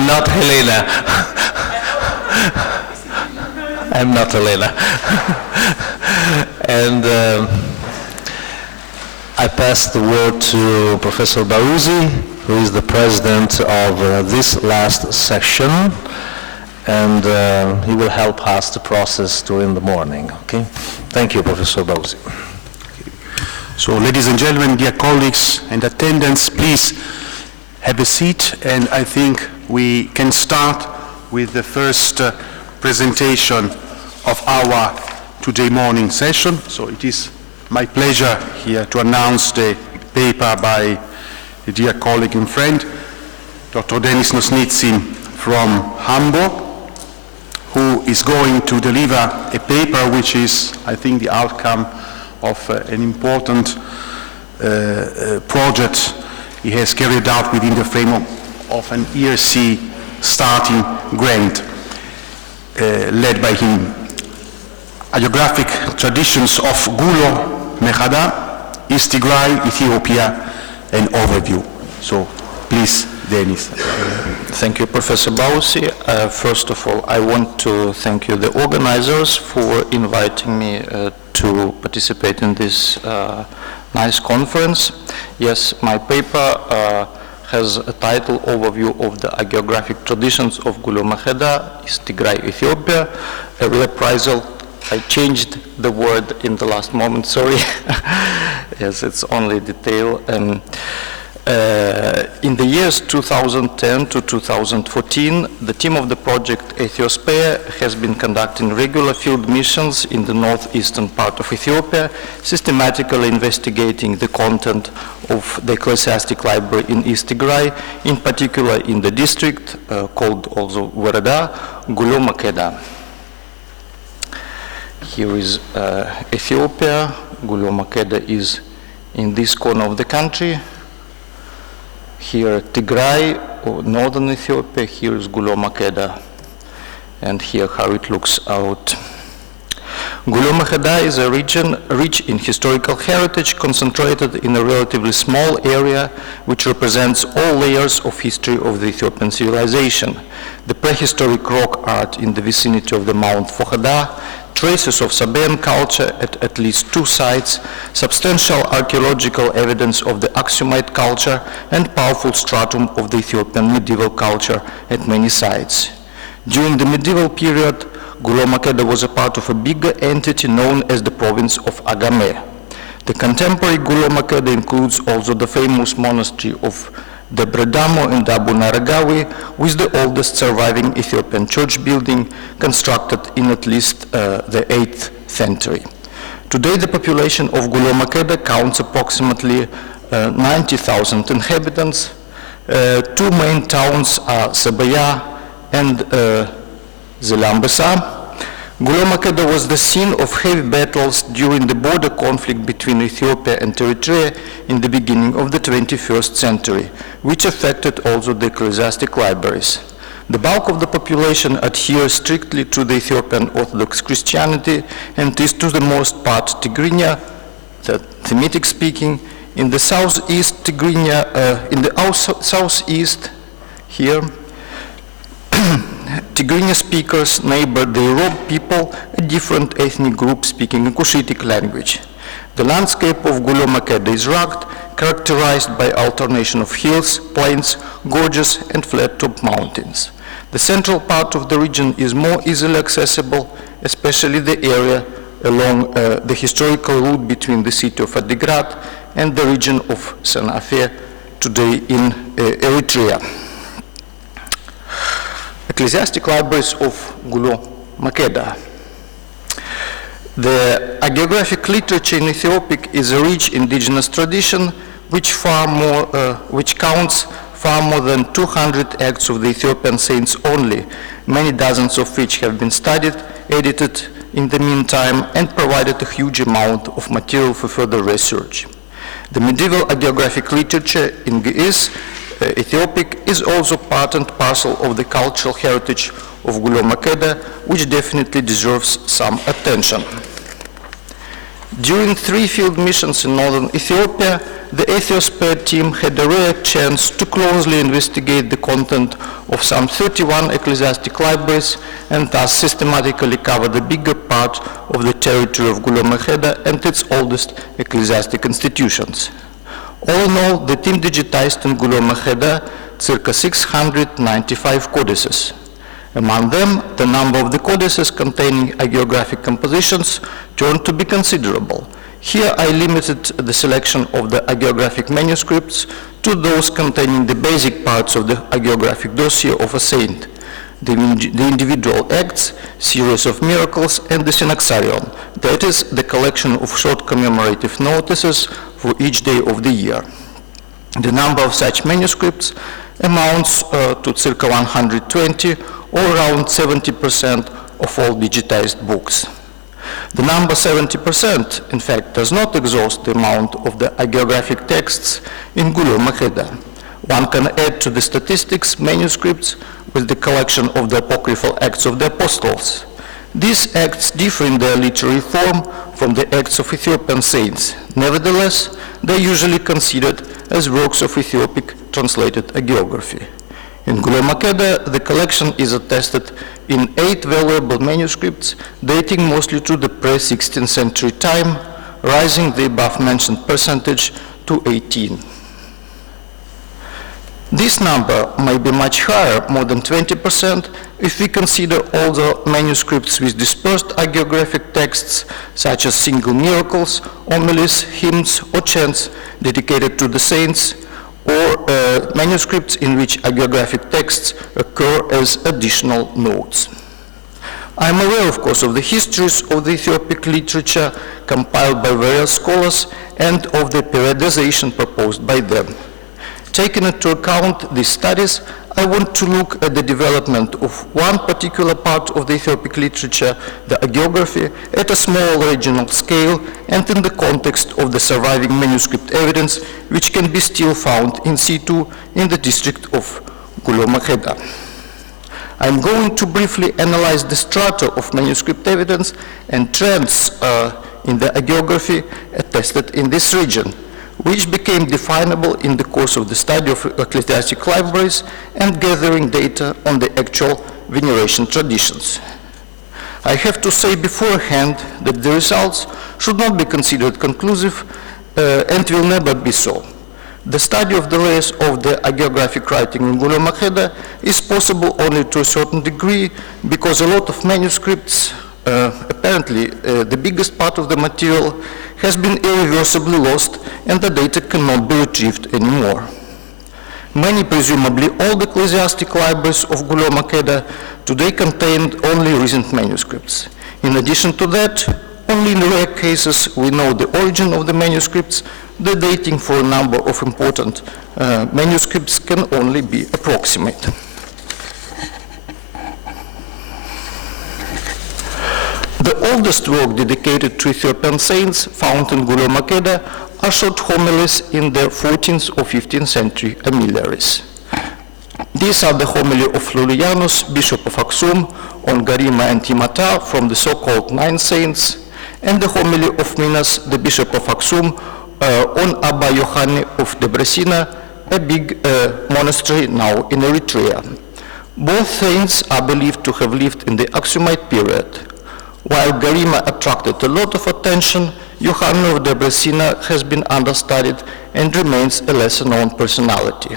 I'm not Helena. I'm not Helena. And I pass the word to Professor Baouzi, who is the president of this last section, and he will help us to process during the morning. Okay? Thank you, Professor Baouzi. So, ladies and gentlemen, dear colleagues and attendants, please have a seat, and I think we can start with the first presentation of our today morning session. So it is my pleasure here to announce the paper by a dear colleague and friend, Dr. Denis Nosnitsin from Hamburg, who is going to deliver a paper which is, I think, the outcome of an important project he has carried out within the framework of an ERC starting grant led by him. Hagiographic traditions of Gulo Mechada, East Tigray, Ethiopia, and overview. So please, Denis. Thank you, Professor Baouzi. First of all, I want to thank you, the organizers, for inviting me to participate in this nice conference. Yes, my paper has a title, Overview of the Hagiographic Traditions of Gulo Mecheda, East Tigray, Ethiopia, a reprisal. I changed the word in the last moment, sorry. Yes, it's only detail. In the years 2010 to 2014, the team of the project Ethiosphere has been conducting regular field missions in the northeastern part of Ethiopia, systematically investigating the content of the ecclesiastic library in East Tigray, in particular in the district called also Woreda, Gulo Mecheda. Here is Ethiopia. Gulo Mecheda is in this corner of the country. Here Tigray, or northern Ethiopia. Here is Gulo Mecheda, and here how it looks out. Gulo Mecheda is a region rich in historical heritage, concentrated in a relatively small area, which represents all layers of history of the Ethiopian civilization. The prehistoric rock art in the vicinity of the Mount Fohada, traces of Sabaean culture at least 2 sites, substantial archaeological evidence of the Aksumite culture, and powerful stratum of the Ethiopian medieval culture at many sites. During the medieval period, Gulo Mecheda was a part of a bigger entity known as the province of Agame. The contemporary Gulo Mecheda includes also the famous monastery of the Bredamo and Abu Naragawi, with the oldest surviving Ethiopian church building constructed in at least the 8th century. Today, the population of Gulo Mecheda counts approximately 90,000 inhabitants. 2 main towns are Sabaya and Zalambesa. Gulo Mecheda was the scene of heavy battles during the border conflict between Ethiopia and Eritrea in the beginning of the 21st century, which affected also the ecclesiastic libraries. The bulk of the population adheres strictly to the Ethiopian Orthodox Christianity and is to the most part Tigrinya, the Semitic speaking. In the southeast Tigrinya, in the southeast here, Tigrinya speakers neighbor the Oromo people, a different ethnic group speaking a Cushitic language. The landscape of Gulo Mecheda is rugged, characterized by alternation of hills, plains, gorges, and flat-top mountains. The central part of the region is more easily accessible, especially the area along the historical route between the city of Adigrat and the region of Sanafe, today in Eritrea. Ecclesiastic libraries of Gulo Mecheda. The hagiographic literature in Ethiopic is a rich indigenous tradition which counts far more than 200 acts of the Ethiopian saints only, many dozens of which have been studied, edited in the meantime, and provided a huge amount of material for further research. The medieval hagiographic literature in Ge'ez, Ethiopic, is also part and parcel of the cultural heritage of Gulo Mecheda, which definitely deserves some attention. During 3 field missions in northern Ethiopia, the Ethiosphere team had a rare chance to closely investigate the content of some 31 ecclesiastic libraries and thus systematically cover the bigger part of the territory of Gulo Makheda and its oldest ecclesiastic institutions. All in all, the team digitized in Gulo Makheda circa 695 codices. Among them, the number of the codices containing hagiographic compositions turned to be considerable. Here I limited the selection of the hagiographic manuscripts to those containing the basic parts of the hagiographic dossier of a saint, the individual acts, series of miracles, and the synaxarion, that is, the collection of short commemorative notices for each day of the year. The number of such manuscripts amounts to circa 120, or around 70% of all digitized books. The number 70%, in fact, does not exhaust the amount of the hagiographic texts in Gulo Makheda. One can add to the statistics manuscripts with the collection of the apocryphal Acts of the Apostles. These acts differ in their literary form from the Acts of Ethiopian saints. Nevertheless, they are usually considered as works of Ethiopic translated hagiography. In Gulo Makheda, the collection is attested in 8 valuable manuscripts dating mostly to the pre-16th century time, rising the above-mentioned percentage to 18. This number may be much higher, more than 20%, if we consider all the manuscripts with dispersed hagiographic texts, such as single miracles, homilies, hymns, or chants dedicated to the saints, or manuscripts in which hagiographic texts occur as additional notes. I am aware, of course, of the histories of the Ethiopic literature compiled by various scholars and of the periodization proposed by them. Taking into account these studies, I want to look at the development of one particular part of the Ethiopic literature, the hagiography, at a small regional scale and in the context of the surviving manuscript evidence, which can be still found in situ in the district of Gulo Makheda. I am going to briefly analyze the strata of manuscript evidence and trends in the hagiography attested in this region, which became definable in the course of the study of ecclesiastic libraries and gathering data on the actual veneration traditions. I have to say beforehand that the results should not be considered conclusive and will never be so. The study of the layers of the hagiographic writing in Gulo Makheda is possible only to a certain degree because a lot of manuscripts, apparently the biggest part of the material, has been irreversibly lost and the data cannot be retrieved anymore. Many, presumably old ecclesiastic libraries of Gulo Makheda today contained only recent manuscripts. In addition to that, only in rare cases we know the origin of the manuscripts. The dating for a number of important manuscripts can only be approximate. The oldest work dedicated to Ethiopian saints found in Gulo Makheda are short homilies in the 14th or 15th century amillaries. These are the homily of Lulianus, Bishop of Aksum, on Garima and Imata from the so-called 9 saints, and the homily of Minas, the Bishop of Aksum, on Abba Yohani of Debrecina, a big monastery now in Eritrea. Both saints are believed to have lived in the Aksumite period. While Garima attracted a lot of attention, Yohani of Debrecina has been understudied and remains a lesser-known personality.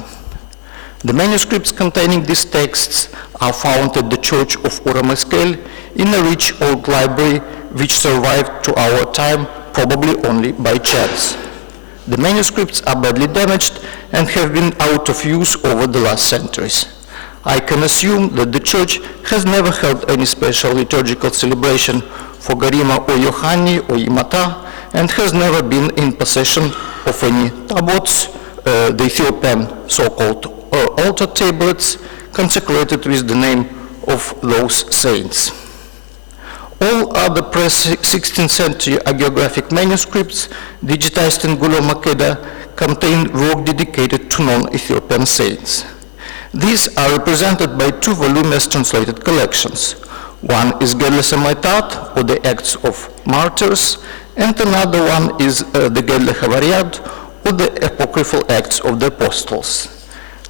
The manuscripts containing these texts are found at the Church of Urameskel in a rich old library which survived to our time probably only by chance. The manuscripts are badly damaged and have been out of use over the last centuries. I can assume that the Church has never held any special liturgical celebration for Garima or Yohani or Imata and has never been in possession of any tabots, the Ethiopian so-called altar tablets, consecrated with the name of those saints. All other pre-16th century hagiographic manuscripts digitized in Gulo Makheda contain work dedicated to non-Ethiopian saints. These are represented by 2 voluminous translated collections. One is Gedle Samaitat, or the Acts of Martyrs, and another one is the Gedle Havariat, or the Apocryphal Acts of the Apostles.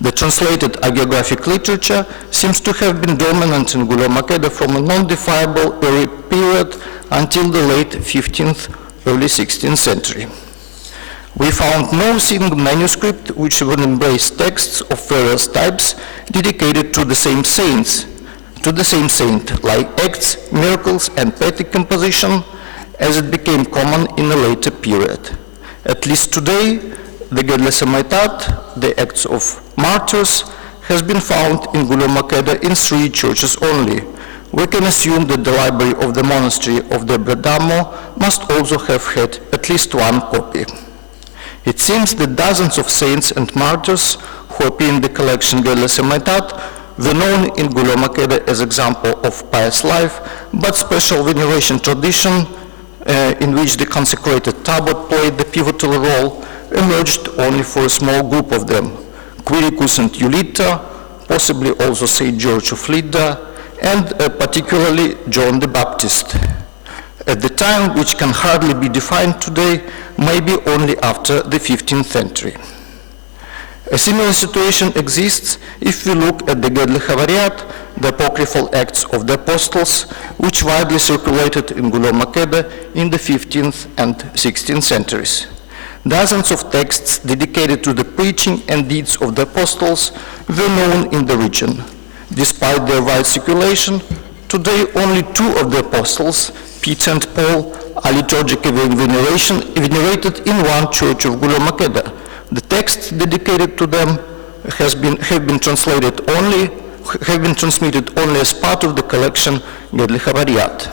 The translated hagiographic literature seems to have been dominant in Gulo Makkeda from a non-definable early period until the late 15th, early 16th century. We found no single manuscript which would embrace texts of various types dedicated to the same saint, like Acts, Miracles, and Poetic composition, as it became common in a later period. At least today, the Gedle Samaitat, the Acts of Martyrs, has been found in Gulo Makkeda in 3 churches only. We can assume that the library of the monastery of the Bredamo must also have had at least 1 copy. It seems that dozens of saints and martyrs who appear in the collection Gedle Samaitat were known in Gulo Makkeda as example of pious life, but special veneration tradition in which the consecrated tablet played the pivotal role emerged only for a small group of them, Quiricus and Iulita, possibly also St. George of Lydda, and particularly John the Baptist. At the time, which can hardly be defined today, maybe only after the 15th century. A similar situation exists if we look at the Gedle Havariat, the Apocryphal Acts of the Apostles, which widely circulated in Gulo Makkeda in the 15th and 16th centuries. Dozens of texts dedicated to the preaching and deeds of the apostles were known in the region. Despite their wide circulation, today only 2 of the apostles, Peter and Paul, are liturgically venerated in 1 church of Gulo Makkeda. The texts dedicated to them have been transmitted only as part of the collection Gedle Havariat.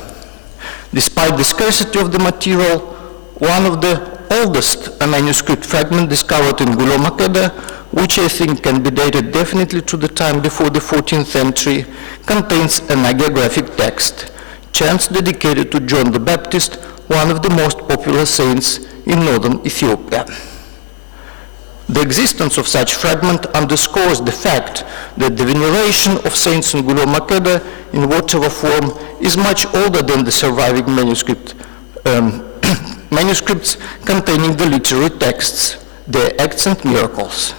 Despite the scarcity of the material, one of the oldest manuscript fragments discovered in Gulo Makkeda, which I think can be dated definitely to the time before the 14th century, contains an hagiographic text, chants dedicated to John the Baptist, one of the most popular saints in northern Ethiopia. The existence of such fragment underscores the fact that the veneration of saints in Gulo Makkeda, in whatever form, is much older than the surviving manuscripts containing the literary texts, their Acts and Miracles.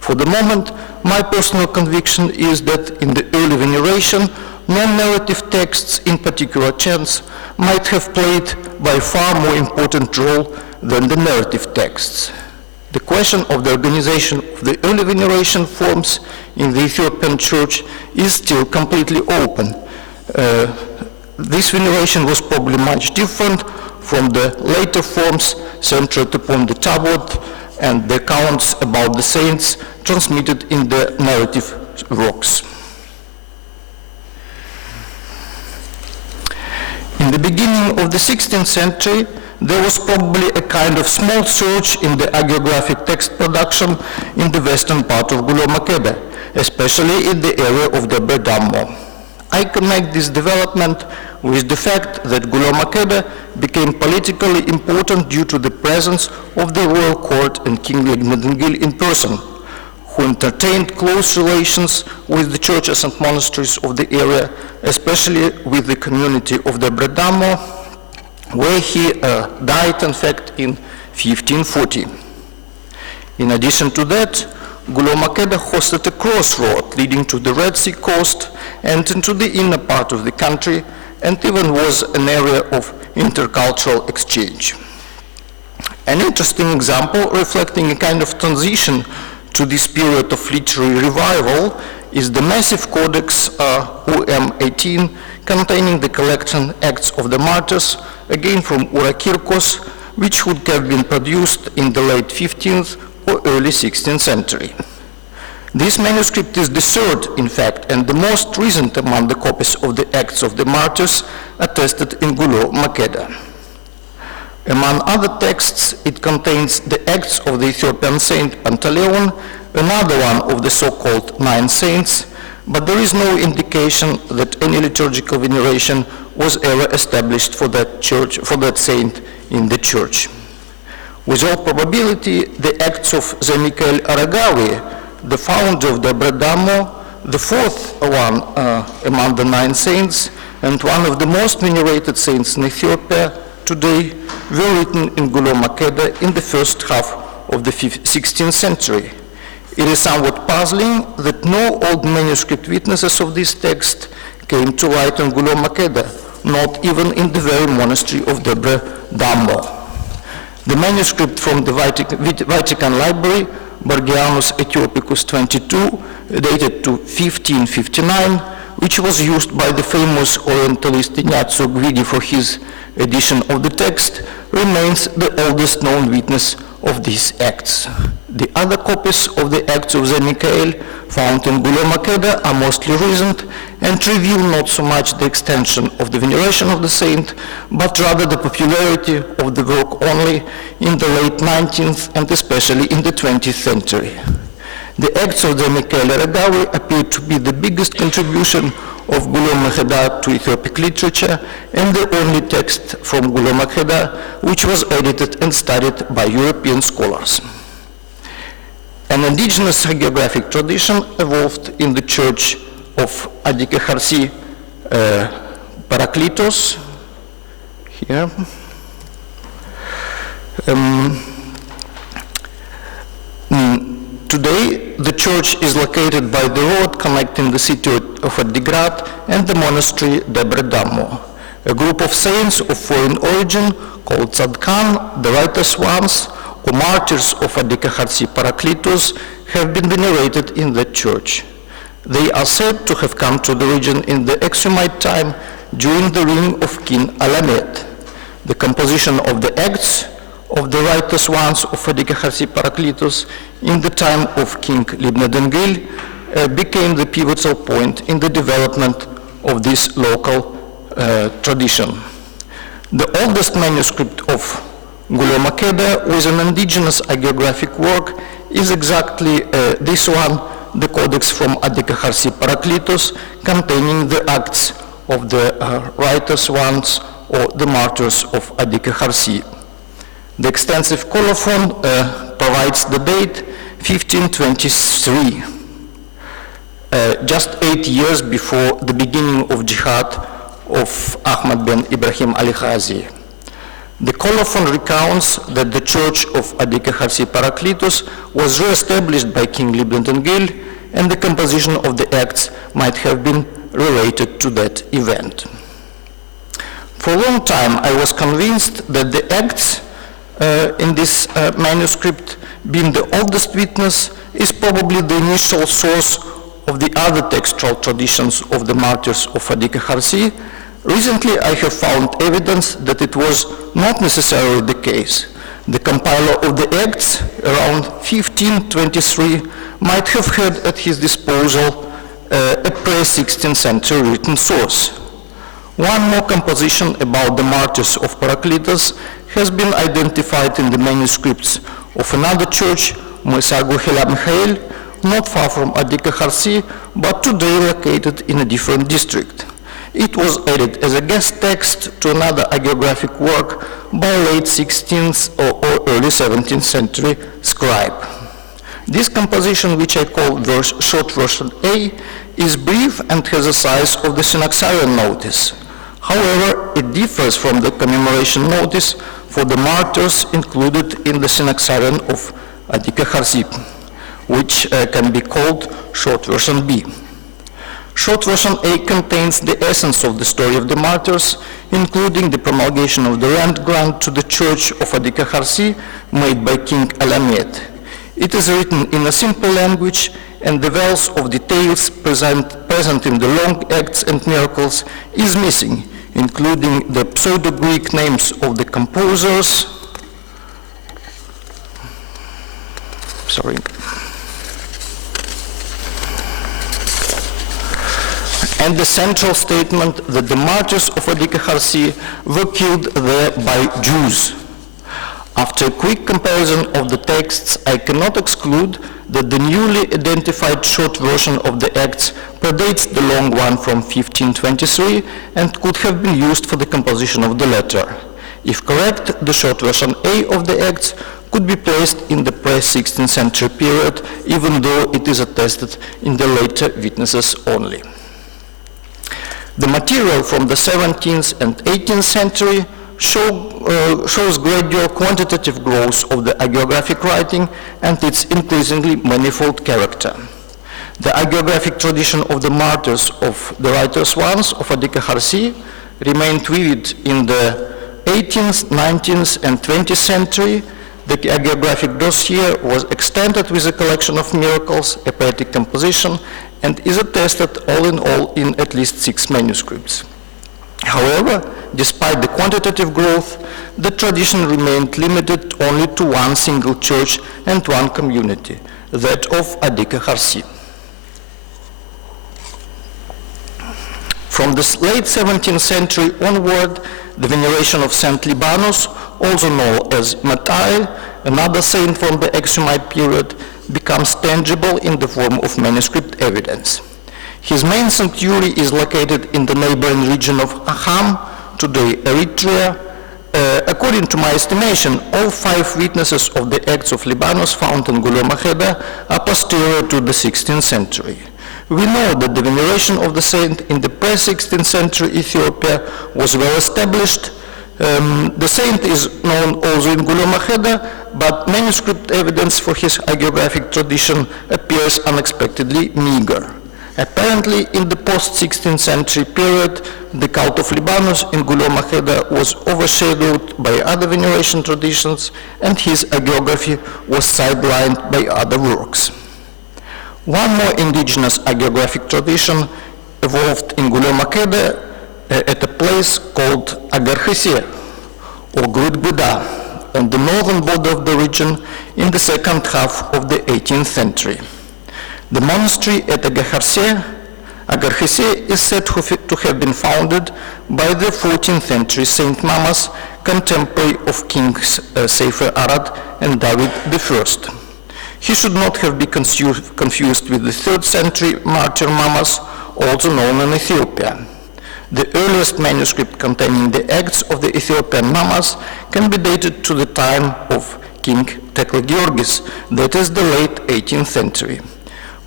For the moment, my personal conviction is that in the early veneration, non-narrative texts, in particular chants, might have played by far more important role than the narrative texts. The question of the organization of the early veneration forms in the Ethiopian Church is still completely open. This veneration was probably much different from the later forms centered upon the tablet and the accounts about the saints transmitted in the narrative works. In the beginning of the 16th century, there was probably a kind of small surge in the hagiographic text production in the western part of Gulo Makkeda, especially in the area of the Bredamo. I connect this development with the fact that Gulo Makkeda became politically important due to the presence of the royal court and King Legnedengil in person, who entertained close relations with the churches and monasteries of the area, especially with the community of the Bredamo, where he died, in fact, in 1540. In addition to that, Gulo Makkeda hosted a crossroad leading to the Red Sea coast and into the inner part of the country, and even was an area of intercultural exchange. An interesting example reflecting a kind of transition to this period of literary revival is the massive codex UM18 containing the collection Acts of the Martyrs, again from Urakirkos, which would have been produced in the late 15th or early 16th century. This manuscript is the third, in fact, and the most recent among the copies of the Acts of the Martyrs attested in Gulo Makkeda. Among other texts, it contains the Acts of the Ethiopian saint Pantaleon, another one of the so-called 9 saints, but there is no indication that any liturgical veneration was ever established for that saint in the church. With all probability, the Acts of Zemikael Aragawi, the founder of the Bredamo, the fourth one among the 9 saints, and one of the most venerated saints in Ethiopia, today were written in Gulo Makeda in the first half of the 16th century. It is somewhat puzzling that no old manuscript witnesses of this text came to light in Gulo Makeda, not even in the very monastery of Debre Dammo. The manuscript from the Vatican Library, Borgianus Ethiopiacus 22, dated to 1559, which was used by the famous Orientalist Ignazio Guidi for his edition of the text, remains the oldest known witness of these acts. The other copies of the Acts of St. Michael found in Gulo Makeda are mostly recent and reveal not so much the extension of the veneration of the saint, but rather the popularity of the work only in the late 19th and especially in the 20th century. The Acts of the Michael Regawi appear to be the biggest contribution of Gulo Makeda to Ethiopic literature and the only text from Gulo Makeda which was edited and studied by European scholars. An indigenous hagiographic tradition evolved in the church of Adike-Kharsi Parakletos, here. Today, the church is located by the road connecting the city of Adigrat and the monastery Debre Dammo. A group of saints of foreign origin called Tzadkan, the righteous ones, or martyrs of Adike-Kharsi Parakletos, have been venerated in that church. They are said to have come to the region in the Aksumite time during the reign of King Alamed. The composition of the Acts of the righteous ones of Adike-Kharsi Parakletos in the time of King Libna Dengil became the pivotal point in the development of this local tradition. The oldest manuscript of Gulo Makeda with an indigenous hagiographic work is exactly this one, the Codex from Adike-Kharsi Parakletos, containing the acts of the righteous ones or the martyrs of Adike-Kharsi. The extensive colophon provides the date 1523, just 8 years before the beginning of jihad of Ahmad ben Ibrahim Ali Khazi. The colophon recounts that the church of Adike-Kharsi Parakletos was re-established by King Libna Dengil, and the composition of the acts might have been related to that event. For a long time, I was convinced that the acts in this manuscript, being the oldest witness, is probably the initial source of the other textual traditions of the martyrs of Adike-Kharsi. Recently, I have found evidence that it was not necessarily the case. The compiler of the Acts, around 1523, might have had at his disposal a pre-16th century written source. One more composition about the martyrs of Parakletos has been identified in the manuscripts of another church, Moisagu Hela Michael, not far from Adike-Kharsi, but today located in a different district. It was added as a guest text to another hagiographic work by late 16th or early 17th century scribe. This composition, which I call short version A, is brief and has the size of the Synaxarion notice. However, it differs from the commemoration notice for the martyrs included in the Synaxarion of Adike-Kharsi, which can be called short version B. Short version A contains the essence of the story of the martyrs, including the promulgation of the land grant to the church of Adike-Kharsi made by King Alamed. It is written in a simple language, and the wealth of details present in the long acts and miracles is missing, including the pseudo-Greek names of the composers. And the central statement that the martyrs of Adike-Kharsi were killed there by Jews. After a quick comparison of the texts, I cannot exclude that the newly identified short version of the Acts predates the long one from 1523 and could have been used for the composition of the letter. If correct, the short version A of the Acts could be placed in the pre-16th century period, even though it is attested in the later witnesses only. The material from the 17th and 18th century shows gradual quantitative growth of the hagiographic writing and its increasingly manifold character. The hagiographic tradition of the martyrs of the writers' ones of Adika Kharsi remained vivid in the 18th, 19th, and 20th century. The hagiographic dossier was extended with a collection of miracles, a poetic composition, and is attested all in at least 6 manuscripts. However, despite the quantitative growth, the tradition remained limited only to one single church and one community, that of Adika Kharsi. From the late 17th century onward, the veneration of Saint Libanus, also known as Matthias, another saint from the Aksumite period, becomes tangible in the form of manuscript evidence. His main sanctuary is located in the neighboring region of Aham, today Eritrea. According to my estimation, all 5 witnesses of the Acts of Libanus found in Gulioma Kheda are posterior to the 16th century. We know that the veneration of the saint in the pre-16th century Ethiopia was well established. The saint is known also in Gulioma Kheda, but manuscript evidence for his hagiographic tradition appears unexpectedly meager. Apparently, in the post-16th century period, the cult of Libanus in Gulioma Kheda was overshadowed by other veneration traditions, and his hagiography was sidelined by other works. One more indigenous hagiographic tradition evolved in Gulioma Kheda at a place called Agarkhise, or Grudguda, on the northern border of the region in the second half of the 18th century. The monastery at Agarkhise is said to have been founded by the 14th century Saint Mamas, contemporary of Kings Sefer Arad and David I. He should not have been confused with the 3rd century martyr Mamas, also known in Ethiopia. The earliest manuscript containing the acts of the Ethiopian Mamas can be dated to the time of King Tekle Georgis, that is the late 18th century.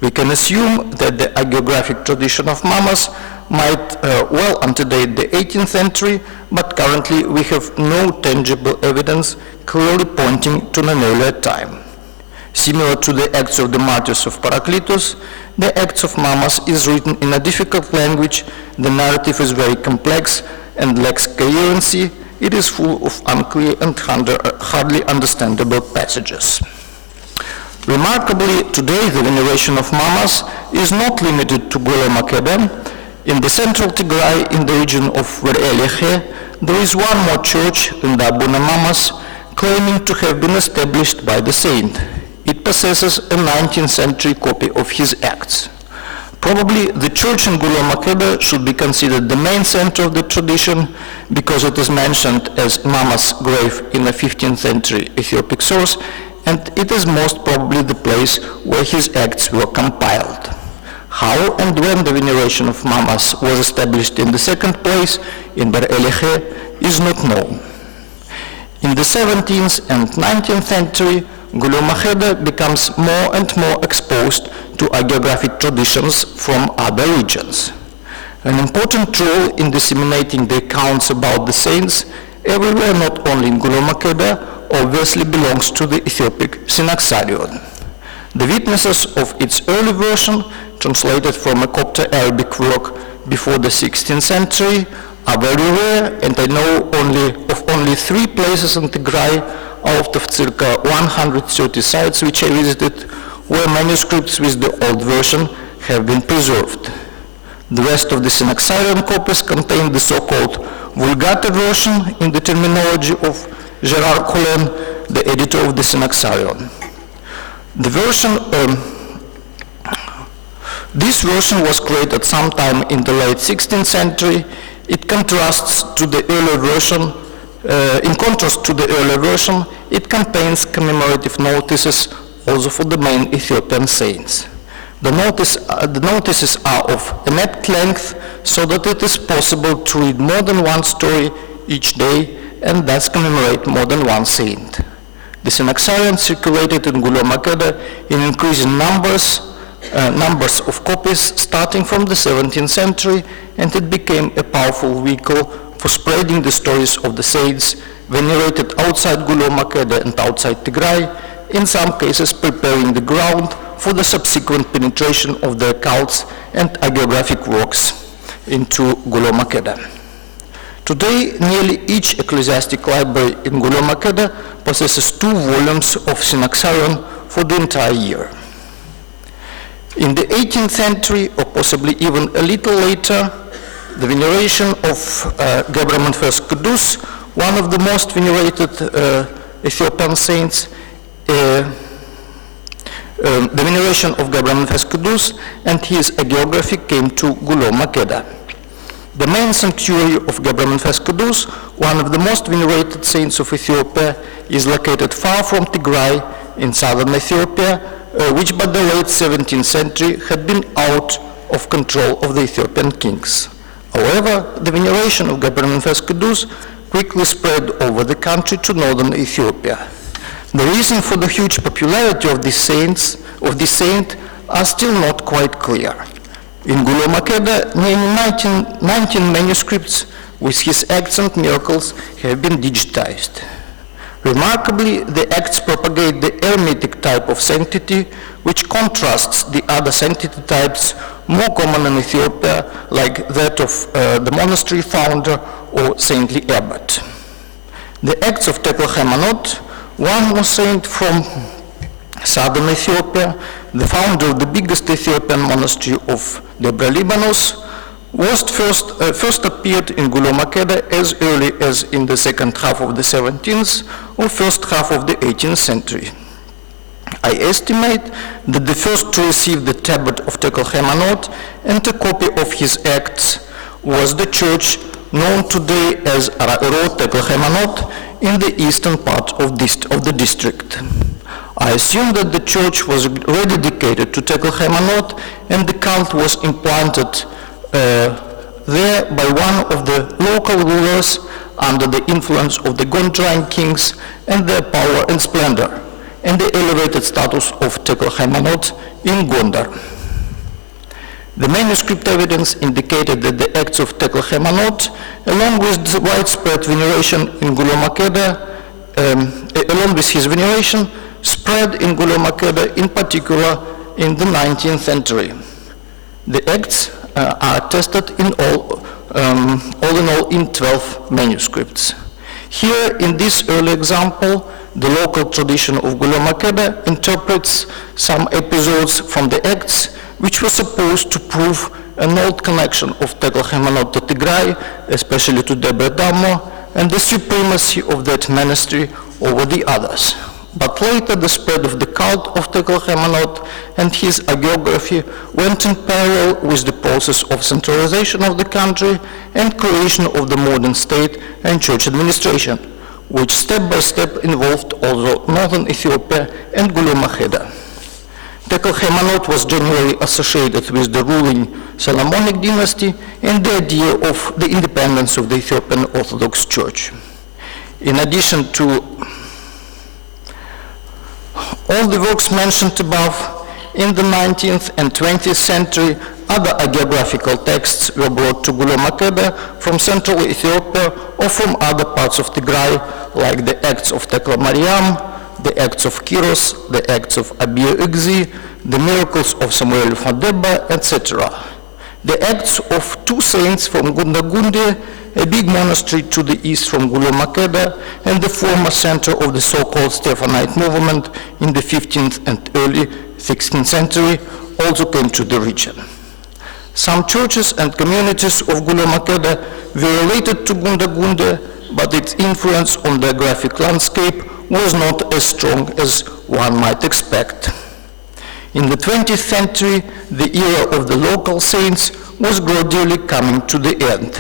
We can assume that the hagiographic tradition of Mamas might well antedate the 18th century, but currently we have no tangible evidence clearly pointing to an earlier time. Similar to the Acts of the Martyrs of Parakletos, the Acts of Mamas is written in a difficult language, the narrative is very complex and lacks coherency, it is full of unclear and hardly understandable passages. Remarkably, today the veneration of Mamas is not limited to Gulioma Kheda. In the central Tigray, in the region of Ver-Elikhe, there is one more church, in the Abuna Mamas, claiming to have been established by the saint. It possesses a 19th century copy of his Acts. Probably the church in Gulioma Kheda should be considered the main center of the tradition because it is mentioned as Mama's grave in a 15th century Ethiopic source, and it is most probably the place where his Acts were compiled. How and when the veneration of Mamas was established in the second place, in Ver-Elikhe, is not known. In the 17th and 19th century, Gulioma Kheda becomes more and more exposed to hagiographic traditions from other regions. An important role in disseminating the accounts about the saints everywhere, not only in Gulioma Kheda, obviously belongs to the Ethiopic Synaxarion. The witnesses of its early version, translated from a Coptic Arabic work before the 16th century, are very rare, and I know of only 3 places in Tigray out of circa 130 sites which I visited, where manuscripts with the old version have been preserved. The rest of the Synaxarion copies contain the so-called Vulgate version in the terminology of Gérard Collin, the editor of the Synaxarion. This version was created sometime in the late 16th century. It contrasts to the earlier version. In contrast to the earlier version, it contains commemorative notices also for the main Ethiopian saints. The notices are of an apt length, so that it is possible to read more than one story each day and thus commemorate more than one saint. The Synaxarion circulated in Gulioma Kheda in increasing numbers of copies starting from the 17th century, and it became a powerful vehicle for spreading the stories of the saints venerated outside Gulo Makkeda and outside Tigray, in some cases preparing the ground for the subsequent penetration of their cults and hagiographic works into Gulo Makkeda. Today, nearly each ecclesiastic library in Gulo Makkeda possesses 2 volumes of Synaxarion for the entire year. In the 18th century, or possibly even a little later, the veneration of Gebre Menfes Kudus, one of the most venerated Ethiopian saints, the veneration of Gebre Menfes Kudus and his hagiography came to Gulo Makkeda. The main sanctuary of Gebre Menfes Kudus, one of the most venerated saints of Ethiopia, is located far from Tigray in southern Ethiopia, which by the late 17th century had been out of control of the Ethiopian kings. However, the veneration of Gebre Menfes Kudus quickly spread over the country to northern Ethiopia. The reason for the huge popularity of this saint are still not quite clear. In Gulo Makkeda, nearly 19 manuscripts with his acts and miracles have been digitized. Remarkably, the acts propagate the eremitic type of sanctity, which contrasts the other sanctity types more common in Ethiopia, like that of the monastery founder or saintly abbot. The acts of Tekel Hamanot, one was saint from southern Ethiopia, the founder of the biggest Ethiopian monastery of Debre Libanos, was first appeared in Gulo Makkeda as early as in the second half of the 17th or first half of the 18th century. I estimate that the first to receive the tablet of Tekel Hamanot and a copy of his acts was the church known today as Ro Tekel Hamanot in the eastern part of the district. I assume that the church was rededicated to Tekel Hamanot and the cult was implanted there by one of the local rulers under the influence of the Gondrine kings and their power and splendor, and the elevated status of Tekel Hamanot in Gondar. The manuscript evidence indicated that the acts of Tekel Hamanot, along with the widespread veneration in Gulo Makkeda, along with his veneration, spread in Gulo Makkeda, in particular in the 19th century. The acts are attested in all in all in 12 manuscripts. Here, in this early example, the local tradition of Gulo Makkeda interprets some episodes from the Acts, which were supposed to prove an old connection of Tekel Hamanot to Tigray, especially to Debre Damo, and the supremacy of that monastery over the others. But later, the spread of the cult of Tekel Hamanot and his hagiography went in parallel with the process of centralization of the country and creation of the modern state and church administration, which step by step involved also northern Ethiopia and Gulo Makkeda. Tekel Hamanot was generally associated with the ruling Solomonic dynasty and the idea of the independence of the Ethiopian Orthodox Church. In addition to all the works mentioned above, in the 19th and 20th century, other hagiographical texts were brought to Gulo Makkeda from central Ethiopia or from other parts of Tigray, like the Acts of Tekla Mariam, the Acts of Kiros, the Acts of Abir Igzi, the Miracles of Samuel Fadeba, etc. The Acts of 2 saints from Gundagunde, a big monastery to the east from Gulo Makkeda, and the former center of the so-called Stephanite movement in the 15th and early 16th century, also came to the region. Some churches and communities of Gulo Makkeda were related to Gundagunde, but its influence on the graphic landscape was not as strong as one might expect. In the 20th century, the era of the local saints was gradually coming to the end.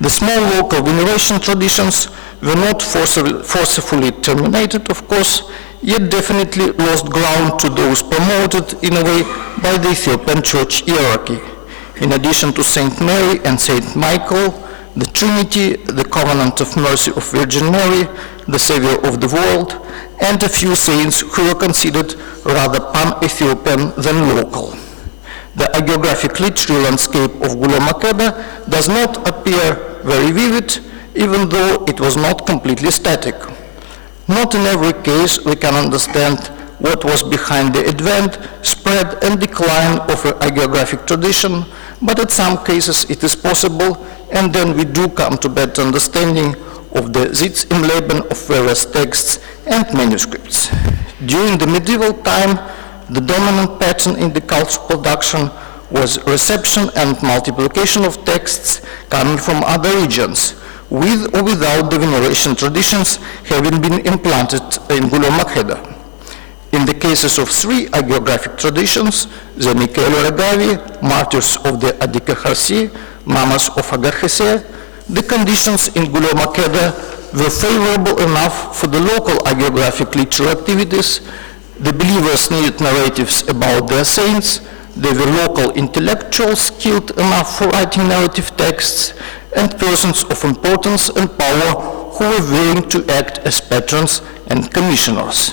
The small local veneration traditions were not forcefully terminated, of course, yet definitely lost ground to those promoted in a way by the Ethiopian church hierarchy. In addition to Saint Mary and Saint Michael, the Trinity, the Covenant of Mercy of Virgin Mary, the Savior of the world, and a few saints who were considered rather pan-Ethiopian than local. The hagiographic literary landscape of Gulo Makkeda does not appear very vivid, even though it was not completely static. Not in every case we can understand what was behind the advent, spread, and decline of a hagiographic tradition, but in some cases it is possible, and then we do come to better understanding of the Sitz im Leben of various texts and manuscripts. During the medieval time, the dominant pattern in the cultural production was reception and multiplication of texts coming from other regions, with or without the veneration traditions having been implanted in Guliom Makheda. In the cases of three hagiographic traditions, the Michael Regavi, Martyrs of the Adika Harsi, Mamas of Hagar Hesed, the conditions in Guliom Makheda were favorable enough for the local hagiographic literary activities. The believers needed narratives about their saints. They were local intellectuals skilled enough for writing narrative texts, and persons of importance and power who were willing to act as patrons and commissioners.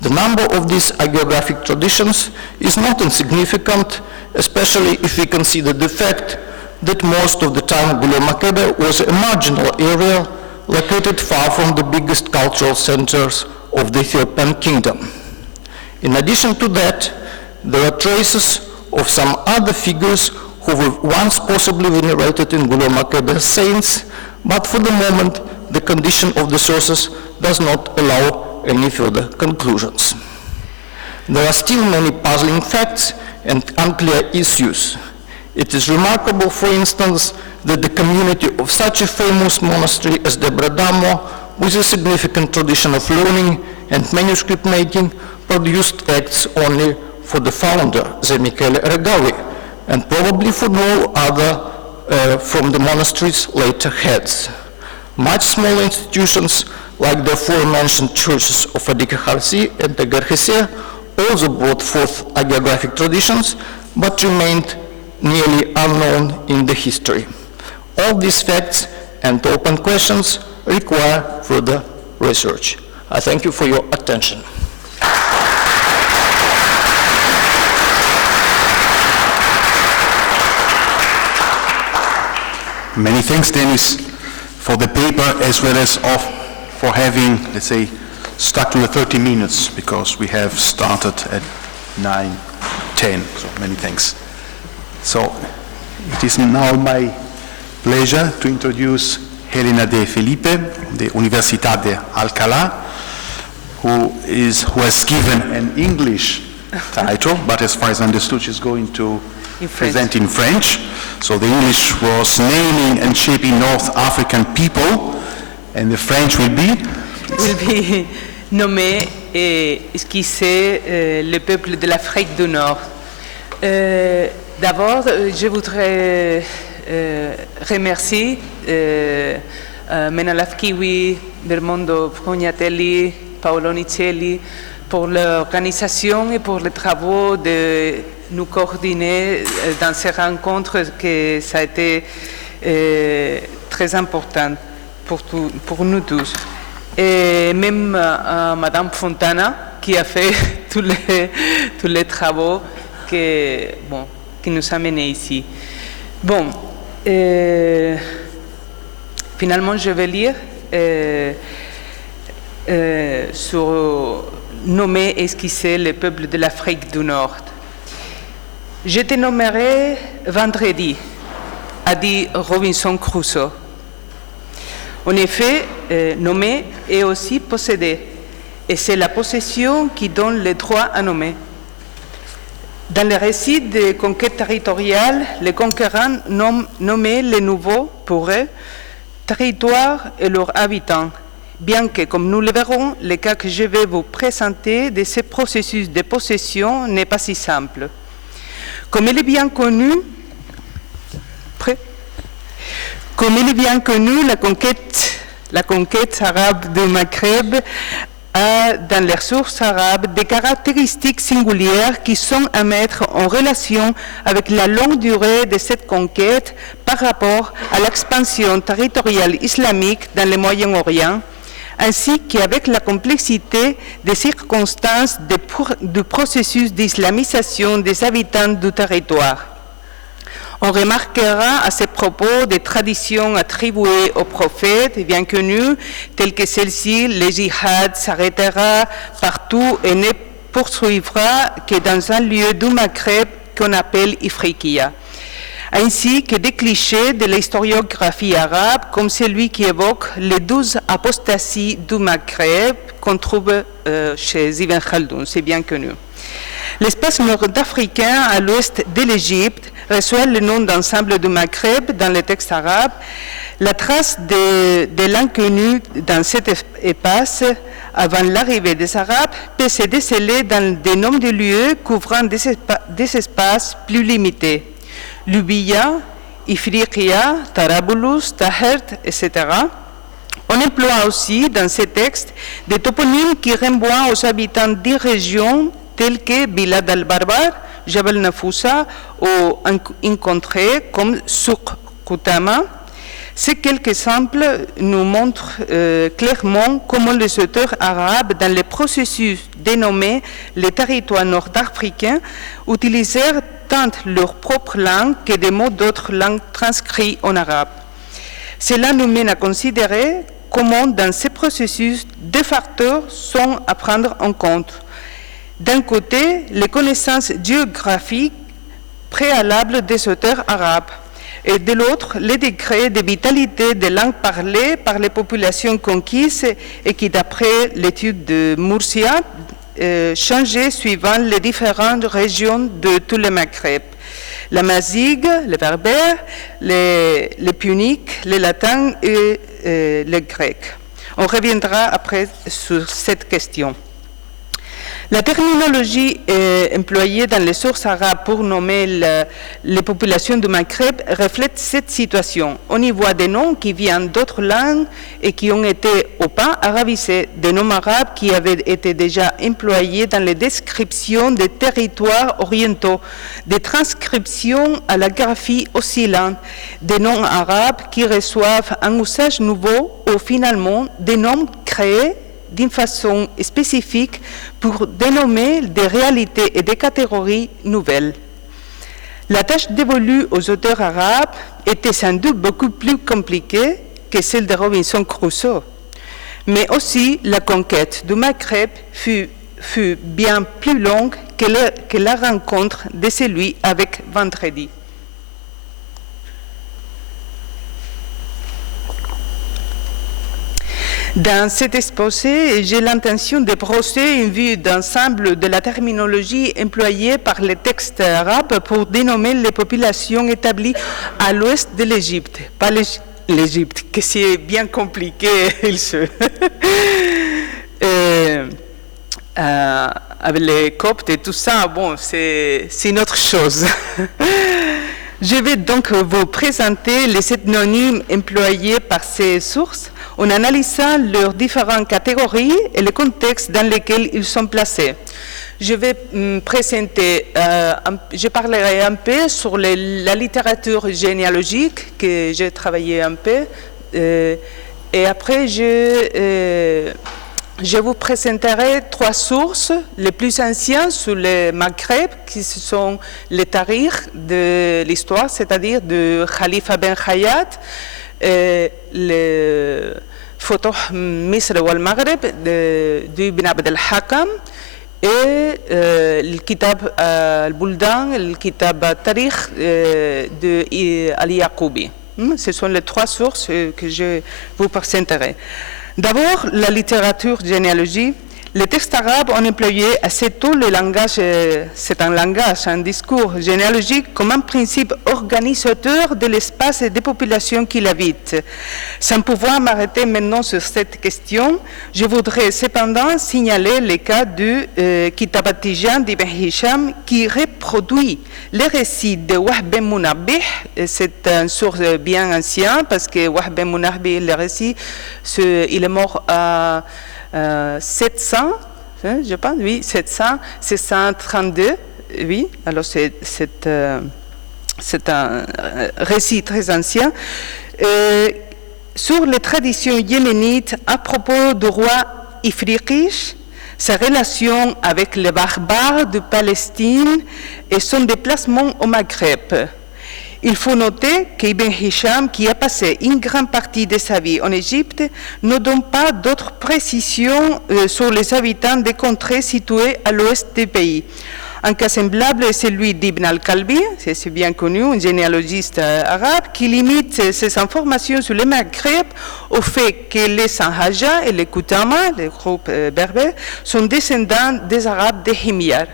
The number of these hagiographic traditions is not insignificant, especially if we consider the fact that most of the time Guliom Makheda was a marginal area located far from the biggest cultural centers of the Ethiopian kingdom. In addition to that, there are traces of some other figures who were once possibly venerated in Guliom Makheda as saints, but for the moment, the condition of the sources does not allow any further conclusions. There are still many puzzling facts and unclear issues. It is remarkable, for instance, that the community of such a famous monastery as Debra Damo, with a significant tradition of learning and manuscript making, produced texts only for the founder, the Michael Regavi, and probably for no other from the monastery's later heads. Much smaller institutions, like the aforementioned churches of Adika Harsi and Hagar Hesed, also brought forth hagiographic traditions, but remained nearly unknown in the history. All these facts and open questions require further research. I thank you for your attention. Many thanks, Denis, for the paper as well as for having, let's say, stuck to the 30 minutes, because we have started at 9:10. So many thanks. So it is now my pleasure to introduce Helena De Felipe from the Universidad de Alcalá, who has given an English title, but as far as I understood, she's going to present in French. So the English was Naming and Shaping North African People, and the French will be Nommer et esquisser le peuple de l'Afrique du Nord. D'abord, je voudrais remercier Menelav Kiwi, Bermondo Prognatelli, Paolo Nicelli pour l'organisation et pour les travaux de nous coordonner dans ces rencontres, que ça a été très important pour nous tous. Et même Madame Fontana, qui a fait tous les travaux qui nous a menés ici. Bon, finalement, je vais lire sur nommer et esquisser le peuple de l'Afrique du Nord. Je te nommerai vendredi, a dit Robinson Crusoe. En effet, nommer est aussi posséder, et c'est la possession qui donne le droit à nommer. Dans le récit des conquêtes territoriales, les conquérants nommaient les nouveaux, pour eux, territoires et leurs habitants, bien que, comme nous le verrons, le cas que je vais vous présenter de ce processus de possession n'est pas si simple. Comme il est bien connu, la conquête arabe du Maghreb a, dans les sources arabes, des caractéristiques singulières qui sont à mettre en relation avec la longue durée de cette conquête par rapport à l'expansion territoriale islamique dans le Moyen-Orient, ainsi qu'avec la complexité des circonstances du processus d'islamisation des habitants du territoire. On remarquera à ce propos des traditions attribuées aux prophètes bien connues, telles que celle-ci, le djihad s'arrêtera partout et ne poursuivra que dans un lieu du Maghreb qu'on appelle Ifriqiya, ainsi que des clichés de l'historiographie arabe, comme celui qui évoque les 12 apostasies du Maghreb qu'on trouve chez Ibn Khaldoun, c'est bien connu. L'espace nord-africain à l'ouest de l'Égypte reçoit le nom d'ensemble du Maghreb dans les textes arabes. La trace de l'inconnu dans cet espace avant l'arrivée des Arabes peut se déceler dans des noms de lieux couvrant des espaces plus limités. Lubiya, Ifriqiya, Tarabulus, Tahert, etc. On emploie aussi dans ces textes des toponymes qui renvoient aux habitants des régions telles que Bilad al-Barbar, Jabal Nafousa ou une contrée comme Souq Koutama. Ces quelques exemples nous montrent clairement comment les auteurs arabes, dans le processus de nommer les territoires nord-africains, utilisèrent tant leur propre langue que des mots d'autres langues transcrits en arabe. Cela nous mène à considérer comment, dans ces processus, deux facteurs sont à prendre en compte. D'un côté, les connaissances géographiques préalables des auteurs arabes, et de l'autre, les degrés de vitalité des langues parlées par les populations conquises et qui, d'après l'étude de Murcia, changeaient suivant les différentes régions de tout le Maghreb. La Mazigue, les Berbères, les Puniques, les Latins et les Grecs. On reviendra après sur cette question. La terminologie employée dans les sources arabes pour nommer les populations du Maghreb reflète cette situation. On y voit des noms qui viennent d'autres langues et qui ont été ou pas arabisés, des noms arabes qui avaient été déjà employés dans les descriptions des territoires orientaux, des transcriptions à la graphie oscillante, des noms arabes qui reçoivent un usage nouveau ou finalement des noms créés d'une façon spécifique pour dénommer des réalités et des catégories nouvelles. La tâche dévolue aux auteurs arabes était sans doute beaucoup plus compliquée que celle de Robinson Crusoe, mais aussi la conquête du Maghreb fut bien plus longue que la rencontre de celui avec Vendredi. Dans cet exposé, j'ai l'intention de brosser une vue d'ensemble de la terminologie employée par les textes arabes pour dénommer les populations établies à l'ouest de l'Égypte. Pas l'Égypte, que c'est bien compliqué, il se... avec les Coptes et tout ça, bon, c'est une autre chose. Je vais donc vous présenter les ethnonymes employés par ces sources en analysant leurs différentes catégories et le contexte dans lequel ils sont placés. Je vais je parlerai un peu sur la littérature généalogique, que j'ai travaillé un peu, et après je vous présenterai trois sources les plus anciennes sur le Maghreb, qui sont les tarikhs de l'histoire, c'est-à-dire de Khalifa Ben Khayat, le Futuh Misr wal Maghreb d'Ibn Abd al-Hakam et le Kitab al-Buldan, le Kitab al-Tarikh de Al-Yaqoubi. Ce sont les trois sources que je vous présenterai. D'abord, la littérature généalogique. Les textes arabes ont employé assez tôt le langage, c'est un langage, un discours généalogique comme un principe organisateur de l'espace et des populations qui l'habitent. Sans pouvoir m'arrêter maintenant sur cette question, je voudrais cependant signaler le cas du Kitab al-Tijan d'Ibn Hisham qui reproduit les récits de Wahb ben Munabbih. C'est une source bien ancienne parce que Wahb ben Munabbih, le récit, il est mort à 700, je pense, oui, 732, oui, alors c'est un récit très ancien, sur les traditions yéménites à propos du roi Ifriqish, sa relation avec les barbares de Palestine et son déplacement au Maghreb. Il faut noter qu'Ibn Hisham, qui a passé une grande partie de sa vie en Égypte, ne donne pas d'autres précisions sur les habitants des contrées situées à l'ouest du pays. Un cas semblable est celui d'Ibn al-Kalbi, c'est bien connu, un généalogiste arabe, qui limite ses informations sur le Maghreb au fait que les Sanhaja et les Koutama, les groupes berbères, sont descendants des Arabes de Himyar.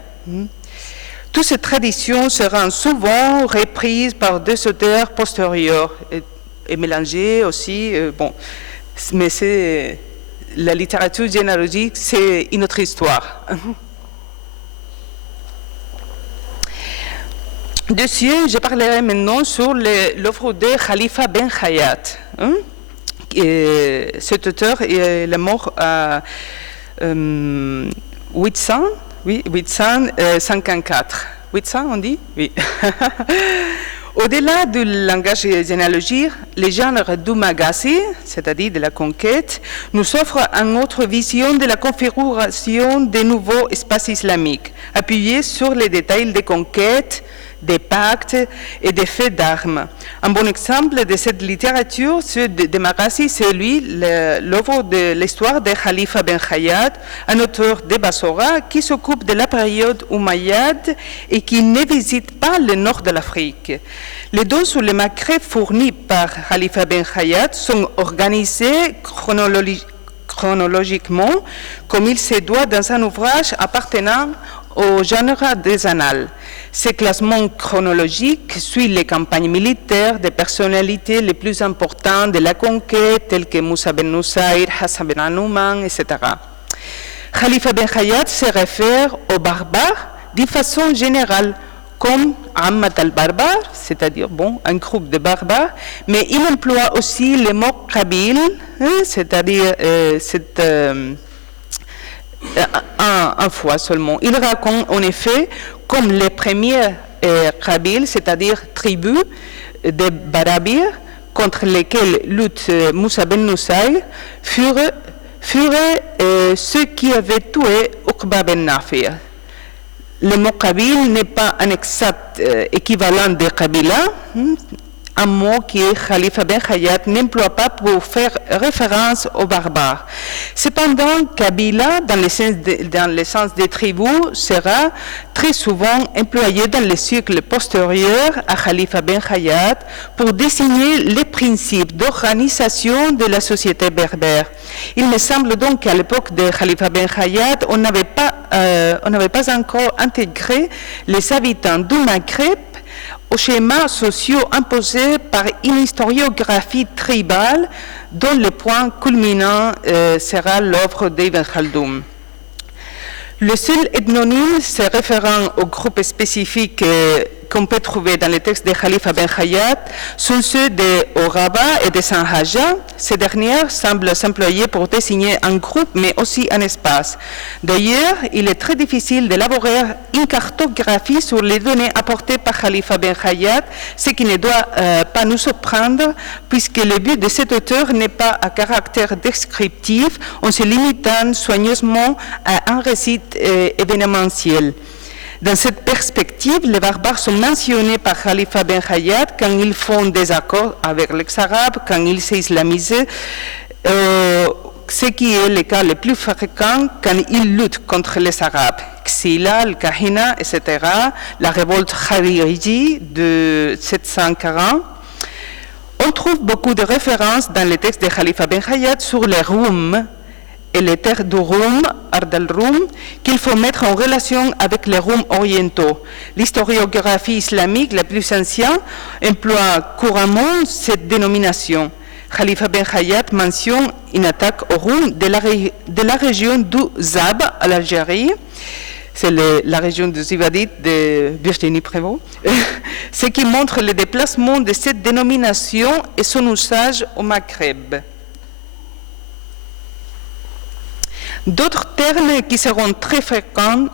Toutes ces traditions seront souvent reprises par des auteurs postérieurs et mélangées aussi. Mais c'est la littérature généalogique, c'est une autre histoire. Dessus, je parlerai maintenant sur l'œuvre de Khalifa Ben Hayat. Cet auteur est mort à 854. 800, on dit? Oui. Au-delà du langage généalogique, les genres du Maghasi, c'est-à-dire de la conquête, nous offrent une autre vision de la configuration des nouveaux espaces islamiques, appuyés sur les détails des conquêtes, des pactes et des faits d'armes. Un bon exemple de cette littérature de Maghasi, c'est l'œuvre de l'histoire de Khalifa Ben Hayat, un auteur de Bassora qui s'occupe de la période Umayyade et qui ne visite pas le nord de l'Afrique. Les dons sur le Maghreb fournis par Khalifa Ben Hayat sont organisés chronologiquement comme il se doit dans un ouvrage appartenant au genre des annales. Ce classement chronologique suit les campagnes militaires des personnalités les plus importantes de la conquête, telles que Moussa ben Nusayr, Hassan ben Anouman, etc. Khalifa Ben Hayat se réfère aux barbares d'une façon générale, comme Ammat al-Barbar, c'est-à-dire un groupe de barbares, mais il emploie aussi le mot Qabil, c'est-à-dire un fois seulement. Il raconte en effet comme les premiers Qabil, c'est-à-dire tribus de Barabir, contre lesquels lutte Moussa ben Nusayr, furent ceux qui avaient tué Uqba ben Nafir. Le mot Qabil n'est pas un exact équivalent de Qabila, un mot que Khalifa Ben Hayat n'emploie pas pour faire référence aux barbares. Cependant, Kabila, dans le sens des tribus, sera très souvent employé dans les siècles postérieurs à Khalifa Ben Hayat pour désigner les principes d'organisation de la société berbère. Il me semble donc qu'à l'époque de Khalifa Ben Hayat, on n'avait pas encore intégré les habitants du Maghreb aux schémas sociaux imposés par une historiographie tribale dont le point culminant sera l'œuvre d'Ibn Khaldoun. Le seul ethnonyme se référant au groupe spécifique qu'on peut trouver dans les textes de Khalifa Ben Hayat sont ceux de Oraba et de Sanhaja. Ces dernières semblent s'employer pour désigner un groupe, mais aussi un espace. D'ailleurs, il est très difficile d'élaborer une cartographie sur les données apportées par Khalifa Ben Hayat, ce qui ne doit pas nous surprendre, puisque le but de cet auteur n'est pas à caractère descriptif, en se limitant soigneusement à un récit événementiel. Dans cette perspective, les barbares sont mentionnés par Khalifa Ben Hayat quand ils font des accords avec les Arabes, quand ils s'islamisent, ce qui est le cas le plus fréquent quand ils luttent contre les Arabes. Xila, le Kahina, etc., la révolte Khariji de 740. On trouve beaucoup de références dans les textes de Khalifa Ben Hayat sur les Roums et les terres du Roum, Ard al-Roum, qu'il faut mettre en relation avec les Roums orientaux. L'historiographie islamique la plus ancienne emploie couramment cette dénomination. Khalifa Ben Hayat mentionne une attaque au Roum de la région du Zab, à l'Algérie. C'est la région de Zivadit de Virginie Prévost, ce qui montre le déplacement de cette dénomination et son usage au Maghreb. D'autres termes qui seront très fréquents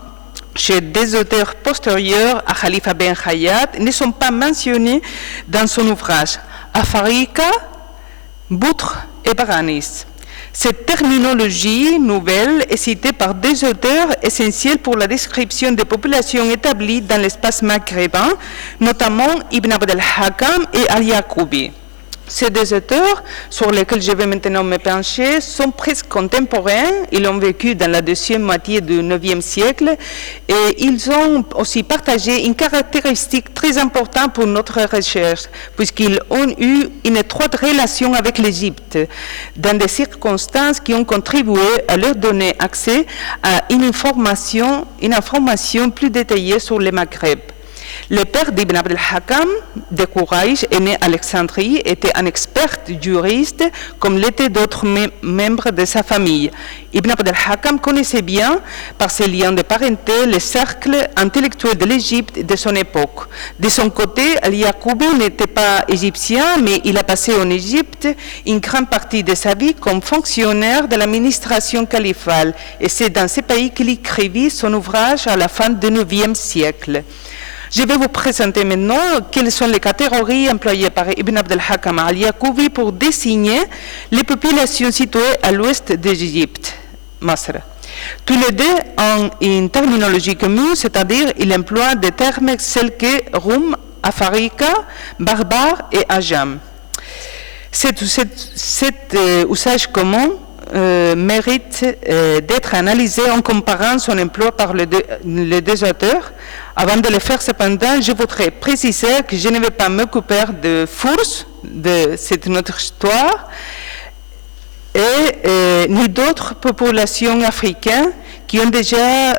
chez des auteurs postérieurs à Khalifa Ben Hayat ne sont pas mentionnés dans son ouvrage. Afarika, Boutre et Baranis. Cette terminologie nouvelle est citée par deux auteurs essentiels pour la description des populations établies dans l'espace maghrébin, notamment Ibn Abd al-Hakam et Al-Yaqoubi. Ces deux auteurs, sur lesquels je vais maintenant me pencher, sont presque contemporains. Ils ont vécu dans la deuxième moitié du IXe siècle et ils ont aussi partagé une caractéristique très importante pour notre recherche, puisqu'ils ont eu une étroite relation avec l'Égypte, dans des circonstances qui ont contribué à leur donner accès à une information plus détaillée sur le Maghreb. Le père d'Ibn Abd al-Hakam, de Quraysh, est né à Alexandrie, était un expert juriste, comme l'étaient d'autres membres de sa famille. Ibn Abd al-Hakam connaissait bien, par ses liens de parenté, le cercle intellectuel de l'Égypte de son époque. De son côté, Al-Yaqoubi n'était pas égyptien, mais il a passé en Égypte une grande partie de sa vie comme fonctionnaire de l'administration califale. Et c'est dans ce pays qu'il écrivit son ouvrage à la fin du IXe siècle. Je vais vous présenter maintenant quelles sont les catégories employées par Ibn Abd al-Hakam al-Yaqoubi pour désigner les populations situées à l'ouest de l'Égypte, Masr. Tous les deux ont une terminologie commune, c'est-à-dire ils emploient des termes tels que Roum, Afarika, Barbare et Ajam. Cet usage commun mérite d'être analysé en comparant son emploi par les deux auteurs. Avant de le faire, cependant, je voudrais préciser que je ne vais pas m'occuper de Fours, de cette notre histoire, et ni d'autres populations africaines qui ont déjà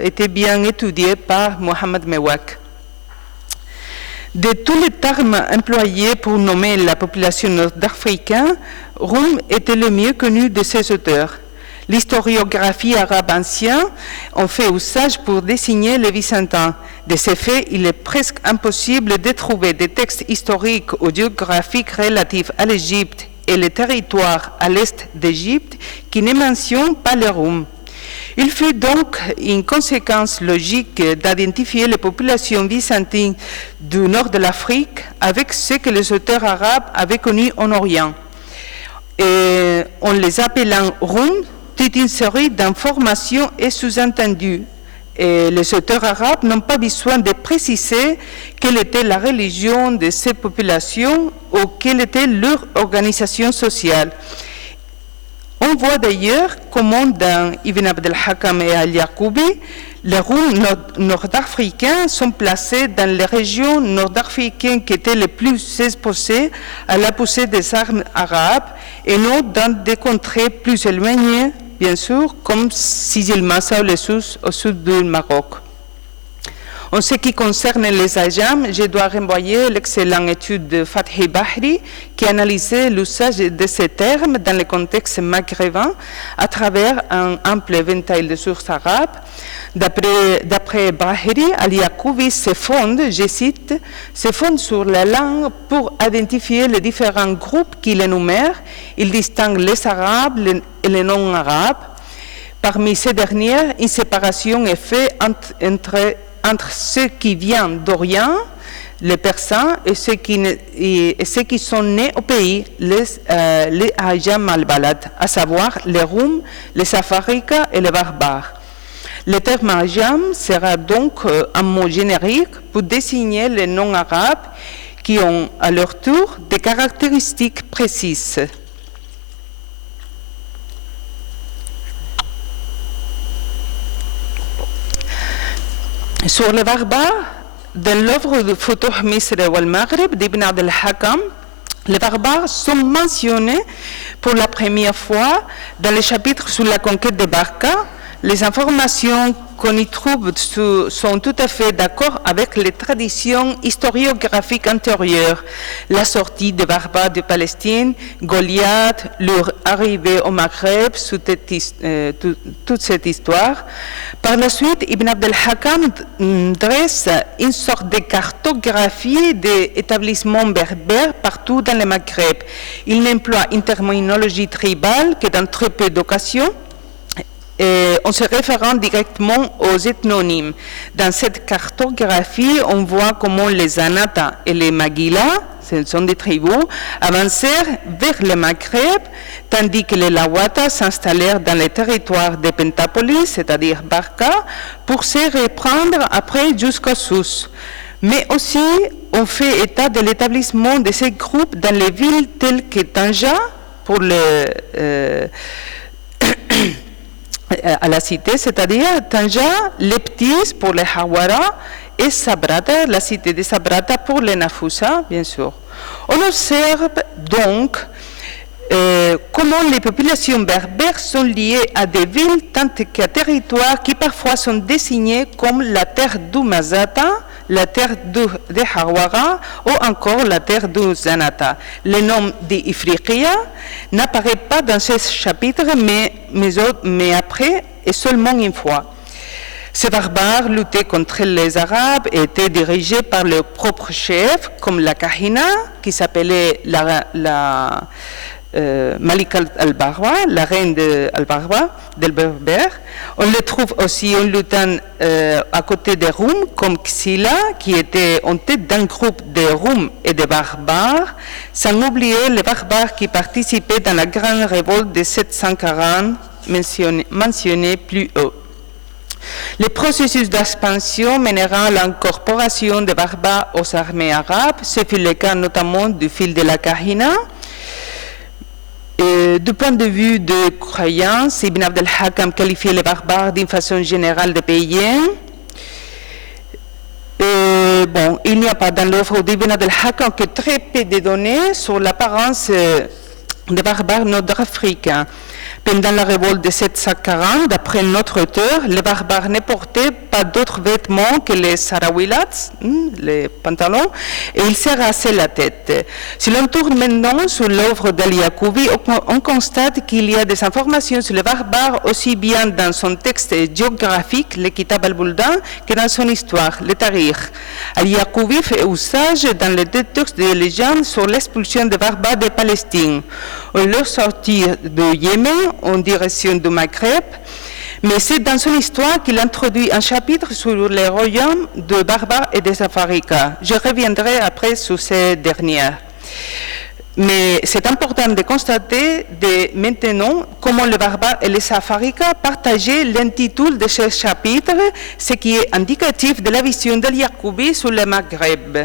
été bien étudiées par Mohamed Mewak. De tous les termes employés pour nommer la population nord-africaine, Roum était le mieux connu de ses auteurs. L'historiographie arabe ancienne en fait usage pour désigner les Byzantins. De ce fait, il est presque impossible de trouver des textes historiques ou géographiques relatifs à l'Égypte et les territoires à l'est d'Égypte qui ne mentionnent pas le Roum. Il fut donc une conséquence logique d'identifier les populations byzantines du nord de l'Afrique avec ce que les auteurs arabes avaient connu en Orient. Et en les appelant Roum, toute une série d'informations est sous-entendue. Et les auteurs arabes n'ont pas besoin de préciser quelle était la religion de ces populations ou quelle était leur organisation sociale. On voit d'ailleurs comment dans Ibn Abd al-Hakam et Al-Yaqoubi, les Roums nord-africains sont placés dans les régions nord-africaines qui étaient les plus exposées à la poussée des armes arabes et non dans des contrées plus éloignées, bien sûr, comme Sidi Massa au sud du Maroc. En ce qui concerne les Ajam, je dois renvoyer l'excellente étude de Fathi Bahri qui analysait l'usage de ces termes dans le contexte maghrébin à travers un ample éventail de sources arabes. D'après Bahri, Al-Yaqoubi se fonde, je cite, se fonde sur la langue pour identifier les différents groupes qu'il énumère. Il distingue les Arabes et les non-Arabes. Parmi ces derniers, une séparation est faite entre ceux qui viennent d'Orient, les Persans, et ceux qui sont nés au pays, les Ajam al-Balad, à savoir les Roums, les Afarika et les Barbares. Le terme Ajam sera donc un mot générique pour désigner les non-arabes qui ont à leur tour des caractéristiques précises. Sur les barbares, dans l'œuvre de Futuh Misr wal Maghreb d'Ibn Abd al-Hakam, les barbares sont mentionnés pour la première fois dans le chapitre sur la conquête de Barca. Les informations qu'on y trouve sont tout à fait d'accord avec les traditions historiographiques antérieures. La sortie des barbares de Palestine, Goliath, leur arrivée au Maghreb, toute cette histoire. Par la suite, Ibn Abd al-Hakam dresse une sorte de cartographie des établissements berbères partout dans le Maghreb. Il n'emploie une terminologie tribale que dans très peu d'occasions, en se référant directement aux ethnonymes. Dans cette cartographie, on voit comment les Anata et les Magila, ce sont des tribus, avancèrent vers le Maghreb, tandis que les Lawata s'installèrent dans les territoires de Pentapolis, c'est-à-dire Barca, pour se reprendre après jusqu'au Sousse. Mais aussi, on fait état de l'établissement de ces groupes dans les villes telles que Tanja, pour à la cité, c'est-à-dire Tanja, Leptis pour les Hawara et Sabrata, la cité de Sabrata pour les Nafusa, bien sûr. On observe donc comment les populations berbères sont liées à des villes tant qu'à territoires qui parfois sont désignés comme la terre du Mazata, la terre de Hawara ou encore la terre du Zanata. Le nom d'Ifriqiya n'apparaît pas dans ce chapitre, mais après et seulement une fois. Ces barbares luttaient contre les Arabes et étaient dirigés par leurs propres chefs, comme la Kahina, qui s'appelait Malik al-Barwa, la reine al-Barwa del Berbère. On le trouve aussi en luttant à côté des Roums, comme Xila, qui était en tête d'un groupe de Roums et de barbares, sans oublier les barbares qui participaient dans la grande révolte de 740 mentionnée plus haut. Le processus d'expansion mènera à l'incorporation des barbares aux armées arabes. Ce fut le cas notamment du fil de la Kahina. Du point de vue de croyance, Ibn Abd al-Hakam qualifiait les barbares d'une façon générale de païens. Il n'y a pas dans l'œuvre d'Ibn Abd al-Hakam que très peu de données sur l'apparence des barbares nord-africains. Pendant la révolte de 740, d'après notre auteur, les barbares ne portaient pas d'autres vêtements que les sarawilats, les pantalons, et ils se rassaient la tête. Si l'on tourne maintenant sur l'œuvre d'Al-Yaqoubi, on constate qu'il y a des informations sur les barbares aussi bien dans son texte géographique, le Kitab al-Buldan, que dans son histoire, le Tarikh. Al-Yaqoubi fait usage dans les deux textes de légende sur l'expulsion des barbares de Palestine. On leur sortit de Yémen en direction du Maghreb, mais c'est dans son histoire qu'il introduit un chapitre sur les royaumes de barbares et des Africains. Je reviendrai après sur ces dernières. Mais c'est important de constater maintenant comment les barbares et les Africains partageaient l'intitulé de ce chapitre, ce qui est indicatif de la vision d'Al-Yaqoubi sur le Maghreb.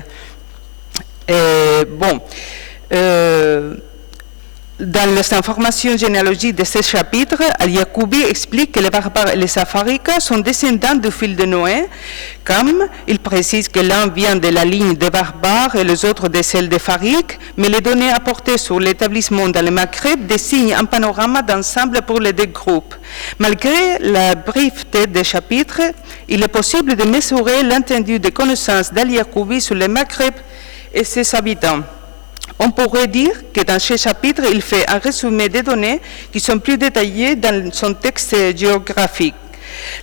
Dans les informations généalogiques de ce chapitre, Al-Yaqoubi explique que les barbares et les Africains sont descendants du fil de Noé, comme il précise que l'un vient de la ligne des barbares et les autres de celle des Farik, mais les données apportées sur l'établissement dans le Maghreb dessinent un panorama d'ensemble pour les deux groupes. Malgré la brièveté des chapitres, il est possible de mesurer l'étendue des connaissances d'Al-Yaqoubi sur le Maghreb et ses habitants. On pourrait dire que dans ce chapitre, il fait un résumé des données qui sont plus détaillées dans son texte géographique.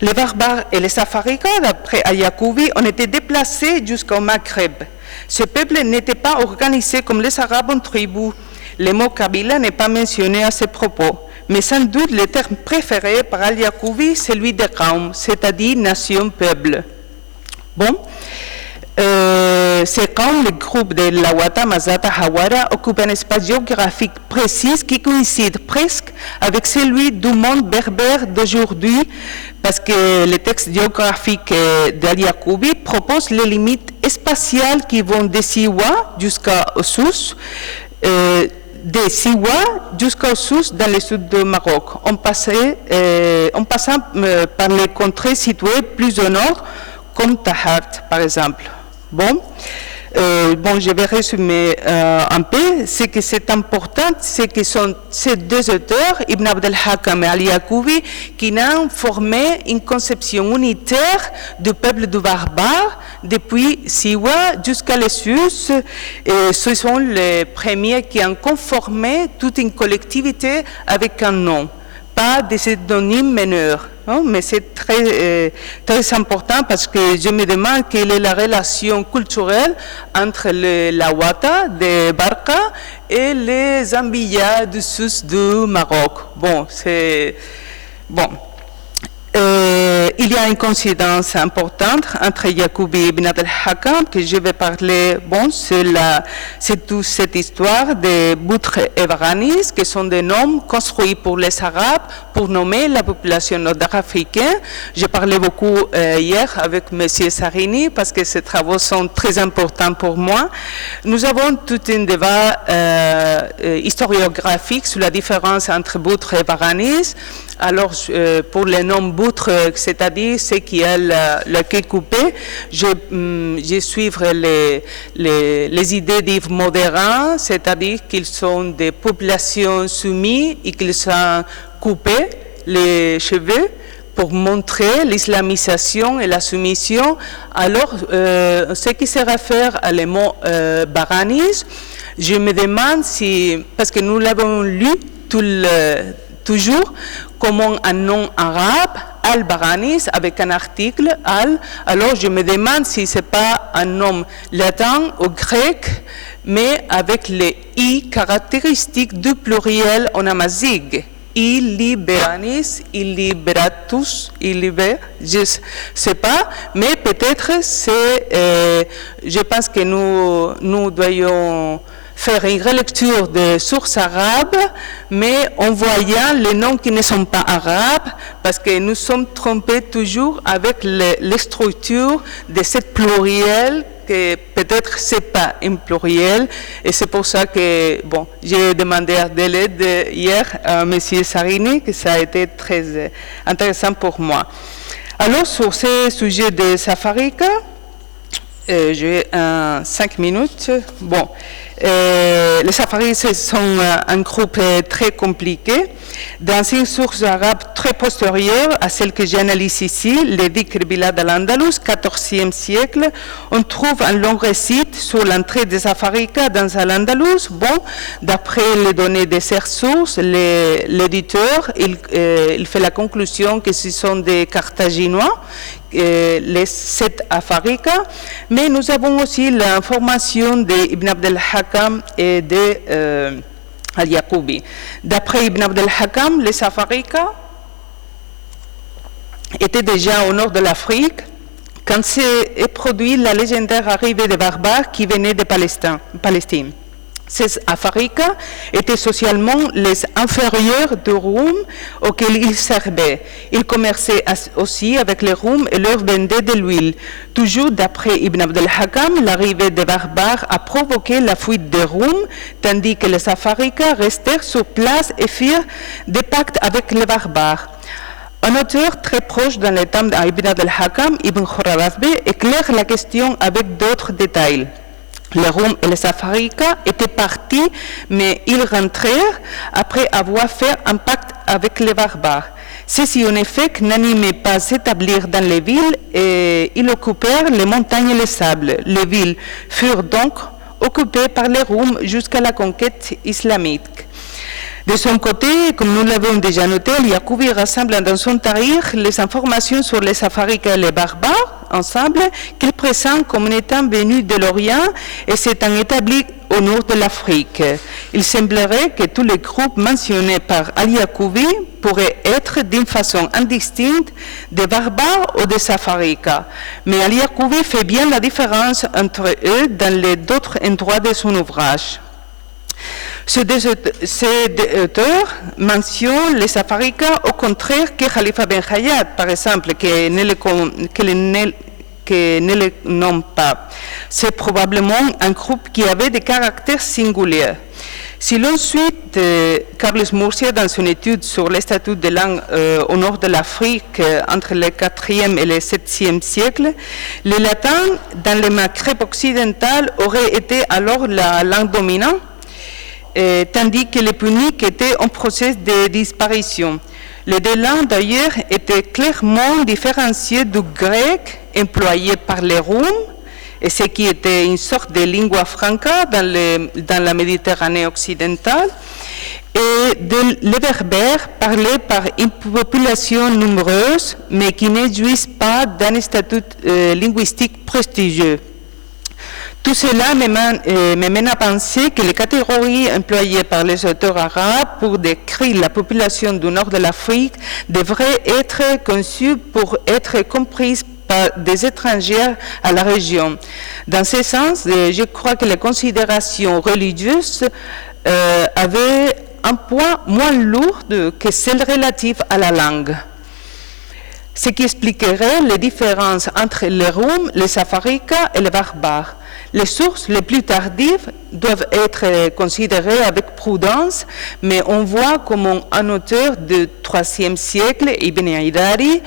Les barbares et les Africains, d'après Al-Yaqoubi, ont été déplacés jusqu'au Maghreb. Ce peuple n'était pas organisé comme les Arabes en tribus. Le mot Kabila n'est pas mentionné à ce propos, mais sans doute le terme préféré par Al-Yaqoubi, celui de Qaum, c'est-à-dire nation-peuple. C'est quand le groupe de Lawata, Mazata, Hawara occupe un espace géographique précis qui coïncide presque avec celui du monde berbère d'aujourd'hui, parce que le texte géographique d'Al-Yaqoubi propose les limites spatiales qui vont de Siwa jusqu'au Sousse, de Siwa jusqu'au Sousse dans le sud du Maroc, en passant par les contrées situées plus au nord, comme Tahart par exemple. Je vais résumer un peu. Ce qui est important, c'est que sont ces deux auteurs, Ibn Abd al-Hakam et Al-Yaqoubi, qui ont formé une conception unitaire du peuple du barbare depuis Siwa jusqu'à l'Essus. Ce sont les premiers qui ont conformé toute une collectivité avec un nom, pas des synonymes meneurs. Non, mais c'est très important parce que je me demande quelle est la relation culturelle entre les Lawata de Barqa et les Ambiya du sud du Maroc. il y a une coïncidence importante entre Yacoubi et Ibn Abd al-Hakam que je vais parler. Bon, c'est toute cette histoire des Boutres et Varanis, qui sont des noms construits pour les Arabes pour nommer la population nord-africaine. J'ai parlé beaucoup hier avec M. Sarini parce que ces travaux sont très importants pour moi. Nous avons tout un débat historiographique sur la différence entre Boutres et Varanis. Alors, pour les noms Boutres, c'est-à-dire ceux qui ont le quai coupé, je suivrai les idées d'Yves Modérin, c'est-à-dire qu'ils sont des populations soumises et qu'ils sont coupés les cheveux pour montrer l'islamisation et la soumission. Alors, ce qui se réfère à les mots Varanis, je me demande si, parce que nous l'avons lu toujours, comme un nom arabe, Al-Baranis, avec un article, Al. Alors je me demande si ce n'est pas un nom latin ou grec, mais avec les I caractéristiques du pluriel en amazigh. Illiberanis, illiberatus, je ne sais pas, mais peut-être c'est, je pense que nous devons faire une relecture des sources arabes, mais en voyant les noms qui ne sont pas arabes, parce que nous sommes trompés toujours avec les structures de cette pluriel, que peut-être ce n'est pas un pluriel, et c'est pour ça que, bon, j'ai demandé de l'aide hier à M. Sarini, que ça a été très intéressant pour moi. Alors, sur ce sujet de Safarika, j'ai 5 minutes. Bon. Les Safaris sont un groupe très compliqué. Dans une source arabe très postérieure à celle que j'analyse ici, l'édit Bilad al-Andalus, 14e siècle, on trouve un long récit sur l'entrée des Safarika dans l'Andalus. Bon, d'après les données de ces sources, l'éditeur il fait la conclusion que ce sont des Carthaginois, les 7 Afarika, mais nous avons aussi l'information d'Ibn Abd al-Hakam et de Al-Yaqoubi. D'après Ibn Abd al-Hakam, les Afarika étaient déjà au nord de l'Afrique quand s'est produit la légendaire arrivée des barbares qui venaient de Palestine. Ces Afarika étaient socialement les inférieurs du Roum auquel ils servaient. Ils commerçaient aussi avec les Roums et leur vendaient de l'huile. Toujours d'après Ibn Abd al-Hakam, l'arrivée des barbares a provoqué la fuite des Roums, tandis que les Afarika restèrent sur place et firent des pactes avec les barbares. Un auteur très proche dans les temps d'Ibn Abd al-Hakam, Ibn Khurarazbi, éclaire la question avec d'autres détails. Les Roums et les Afarika étaient partis, mais ils rentrèrent après avoir fait un pacte avec les barbares. Ceux-ci, en effet, n'animaient pas s'établir dans les villes et ils occupèrent les montagnes et les sables. Les villes furent donc occupées par les Roums jusqu'à la conquête islamique. De son côté, comme nous l'avons déjà noté, Yacoubi rassemble dans son Tarikh les informations sur les Afarika et les barbares, ensemble, qu'il présente comme étant venus de l'Orient et s'étant établis au nord de l'Afrique. Il semblerait que tous les groupes mentionnés par Al-Yacoubi pourraient être d'une façon indistincte des barbares ou des Afarika. Mais Al-Yacoubi fait bien la différence entre eux dans les d'autres endroits de son ouvrage. Ces auteurs mentionnent les Afarika au contraire que Khalifa Ben Hayat, par exemple, que ne les nomme pas. C'est probablement un groupe qui avait des caractères singuliers. Si l'on suit Carlos Murcia dans son étude sur les statuts de langue au nord de l'Afrique entre le 4e et le 7e siècle, le latin dans le Maghreb occidental aurait été alors la langue dominante, tandis que le punique était en processus de disparition. Les deux langues, d'ailleurs, étaient clairement différenciées du grec employé par les Roums, et ce qui était une sorte de lingua franca dans la Méditerranée occidentale, et le berbère parlé par une population nombreuse, mais qui ne jouissent pas d'un statut linguistique prestigieux. Tous Tout cela me mène à penser que les catégories employées par les auteurs arabes pour décrire la population du nord de l'Afrique devraient être conçues pour être comprises par des étrangers à la région. Dans ce sens, je crois que les considérations religieuses avaient un poids moins lourd que celles relatives à la langue. Ce qui expliquerait les différences entre les Roms, les Afarikas et les barbares. Les sources les plus tardives doivent être considérées avec prudence, mais on voit comment un auteur du IIIe siècle, Ibn Hidari,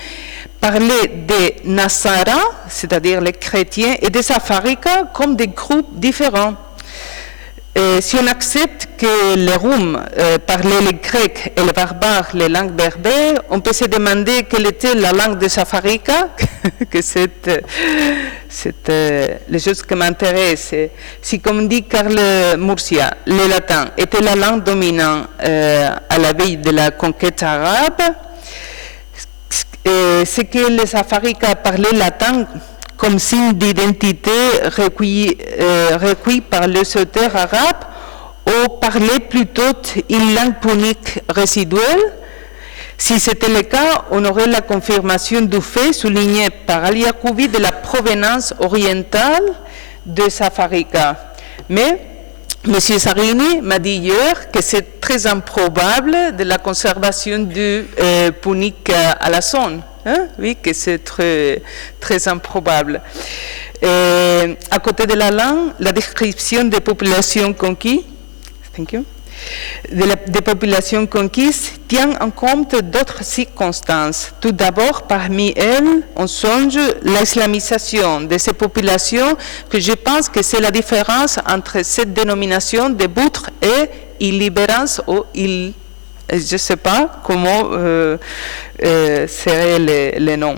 parlait des Nasara, c'est-à-dire les chrétiens, et des Afarikas comme des groupes différents. Si on accepte que les Roms parlaient les Grecs et les barbares les langues berbères, on peut se demander quelle était la langue des Afarikas, que c'est les choses qui m'intéressent. Si, comme dit Karl Murcia, le latin était la langue dominante à la veille de la conquête arabe, c'est que les Afarikas parlaient latin comme signe d'identité recueilli par les auteurs arabes, ou parlaient plutôt une langue punique résiduelle. Si c'était le cas, on aurait la confirmation du fait souligné par Al-Yaqoubi de la provenance orientale des Afarikas. Mais M. Sarini m'a dit hier que c'est très improbable de la conservation du punique à la zone. Hein? Oui, que c'est très, très improbable. À côté de la langue, la description des populations conquises, des populations conquises tient en compte d'autres circonstances. Tout d'abord, parmi elles, on songe l'islamisation de ces populations, que je pense que c'est la différence entre cette dénomination de boutre et illibérance ou je ne sais pas comment seraient les noms.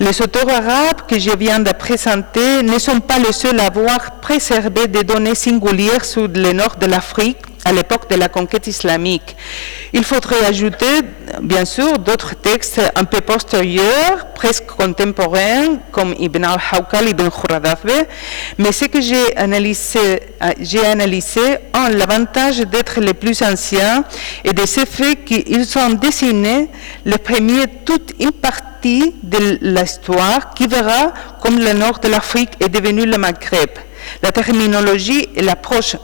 Les auteurs arabes que je viens de présenter ne sont pas les seuls à avoir préservé des données singulières sur le nord de l'Afrique à l'époque de la conquête islamique. Il faudrait ajouter, bien sûr, d'autres textes un peu postérieurs, presque contemporains, comme Ibn al-Hawkal, Ibn Khouradafbe, mais ce que j'ai analysé ont l'avantage d'être les plus anciens et de ce fait qu'ils ont dessiné les premiers toute une partie de l'histoire qui verra comme le nord de l'Afrique est devenu le Maghreb. La terminologie et l'approche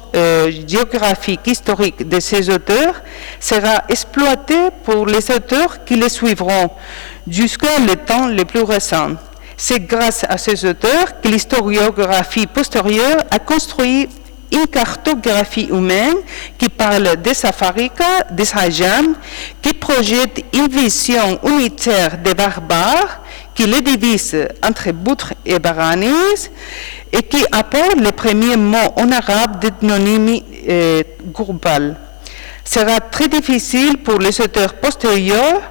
géographique historique de ces auteurs sera exploitée pour les auteurs qui les suivront jusqu'à le temps le plus récent. C'est grâce à ces auteurs que l'historiographie postérieure a construit une cartographie humaine qui parle des Afarikas, des Ajam, qui projette une vision unitaire des barbares, qui les divise entre Boutre et Baranis, et qui apporte les premiers mots en arabe d'ethnonymie groupale. Sera très difficile pour les auteurs postérieurs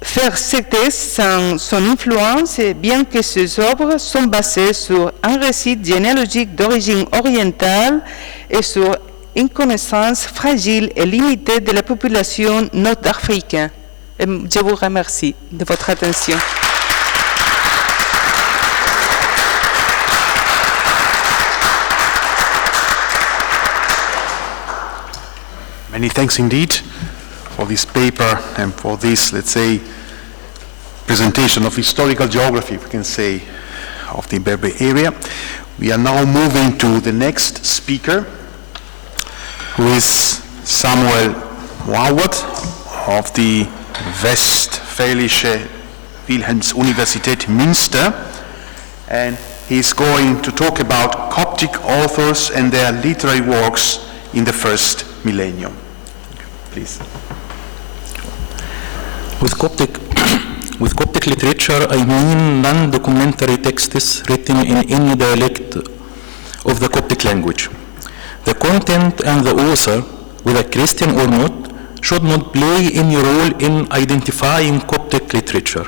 faire citer son influence, bien que ces œuvres sont basées sur un récit généalogique d'origine orientale et sur une connaissance fragile et limitée de la population nord-africaine. Je vous remercie de votre attention. Many thanks indeed for this paper and for this, let's say, presentation of historical geography, we can say, of the Berber area. We are now moving to the next speaker, who is Samuel Wauwert of the Westfälische Wilhelms-Universität Münster, and he's going to talk about Coptic authors and their literary works in the first millennium. Please. With Coptic literature, I mean non-documentary texts written in any dialect of the Coptic language. The content and the author, whether Christian or not, should not play any role in identifying Coptic literature.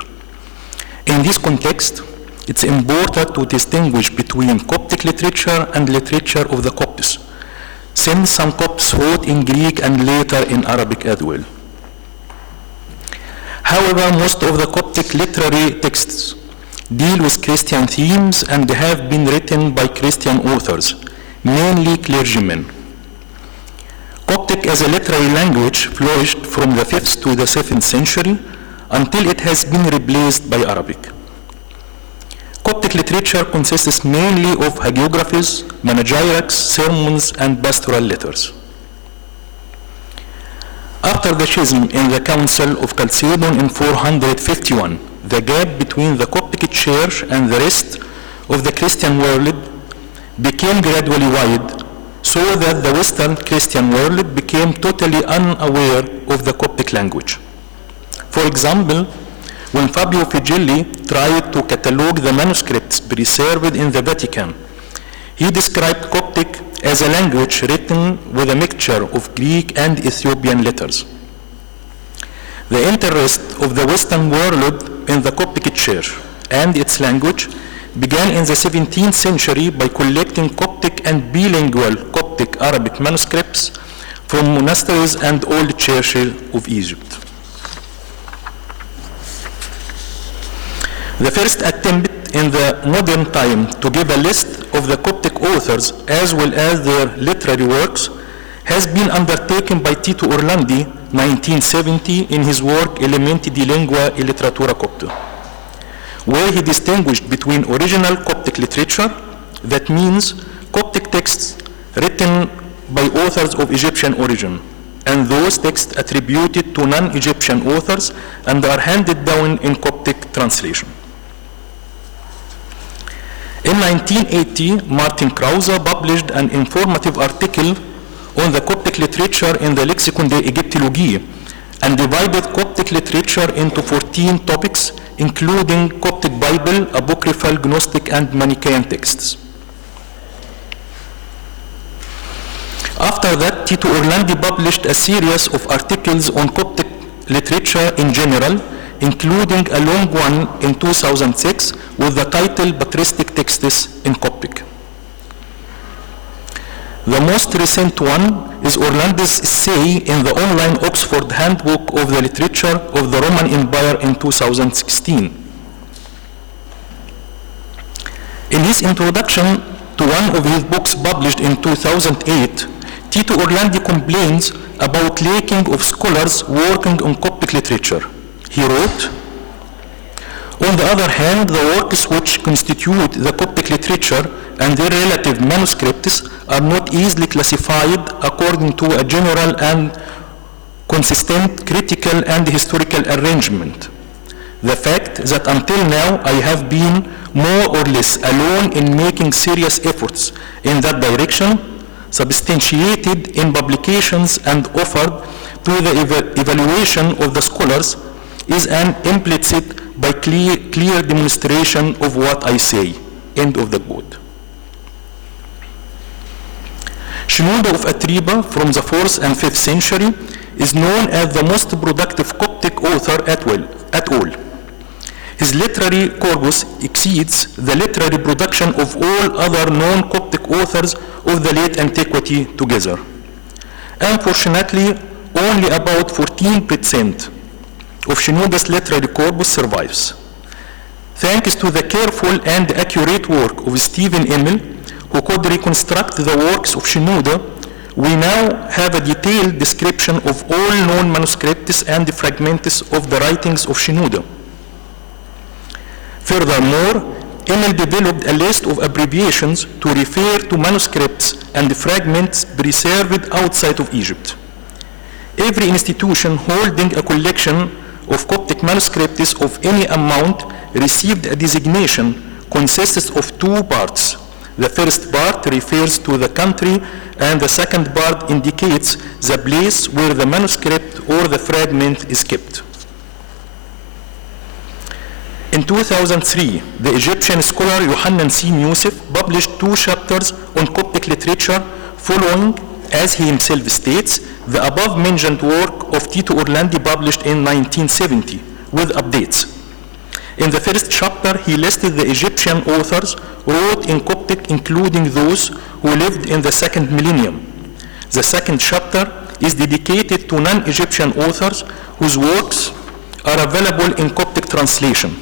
In this context, it's important to distinguish between Coptic literature and literature of the Copts, since some Copts wrote in Greek and later in Arabic as well. However, most of the Coptic literary texts deal with Christian themes and have been written by Christian authors, mainly clergymen. Coptic as a literary language flourished from the 5th to the 7th century until it has been replaced by Arabic. Coptic literature consists mainly of hagiographies, panegyrics, sermons, and pastoral letters. After the schism in the Council of Chalcedon in 451, the gap between the Coptic Church and the rest of the Christian world became gradually wide, so that the Western Christian world became totally unaware of the Coptic language. For example, when Fabio Figelli tried to catalogue the manuscripts preserved in the Vatican, he described Coptic as a language written with a mixture of Greek and Ethiopian letters. The interest of the Western world in the Coptic Church and its language began in the 17th century by collecting Coptic and bilingual Coptic Arabic manuscripts from monasteries and old churches of Egypt. The first attempt in the modern time to give a list of the Coptic authors as well as their literary works has been undertaken by Tito Orlandi, 1970, in his work Elementi di lingua e letteratura copta, where he distinguished between original Coptic literature, that means Coptic texts written by authors of Egyptian origin, and those texts attributed to non-Egyptian authors and are handed down in Coptic translation. In 1980, Martin Krause published an informative article on the Coptic literature in the Lexicon de Egyptologie and divided Coptic literature into 14 topics, including Coptic Bible, Apocryphal, Gnostic, and Manichaean texts. After that, Tito Orlandi published a series of articles on Coptic literature in general, including a long one in 2006 with the title Patristic Texts in Coptic. The most recent one is Orlandi's essay in the online Oxford Handbook of the Literature of the Roman Empire in 2016. In his introduction to one of his books published in 2008, Tito Orlandi complains about lacking of scholars working on Coptic literature. He wrote, "On the other hand, the works which constitute the Coptic literature and their relative manuscripts are not easily classified according to a general and consistent critical and historical arrangement. The fact that until now I have been more or less alone in making serious efforts in that direction, substantiated in publications and offered to the evaluation of the scholars, is an implicit by clear demonstration of what I say." End of the quote. Shenouda of Atriba from the 4th and 5th century is known as the most productive Coptic author at all. His literary corpus exceeds the literary production of all other known Coptic authors of the late antiquity together. Unfortunately, only about 14% of Shenouda's literary corpus survives. Thanks to the careful and accurate work of Stephen Emmel, who could reconstruct the works of Shenouda, we now have a detailed description of all known manuscripts and fragments of the writings of Shenouda. Furthermore, Emmel developed a list of abbreviations to refer to manuscripts and fragments preserved outside of Egypt. Every institution holding a collection of Coptic manuscripts of any amount received a designation consists of two parts. The first part refers to the country, and the second part indicates the place where the manuscript or the fragment is kept. In 2003, the Egyptian scholar Yohanan Sim Youssef published 2 chapters on Coptic literature following, as he himself states, the above-mentioned work of Tito Orlandi published in 1970, with updates. In the first chapter, he listed the Egyptian authors wrote in Coptic, including those who lived in the 2nd millennium. The second chapter is dedicated to non-Egyptian authors whose works are available in Coptic translation.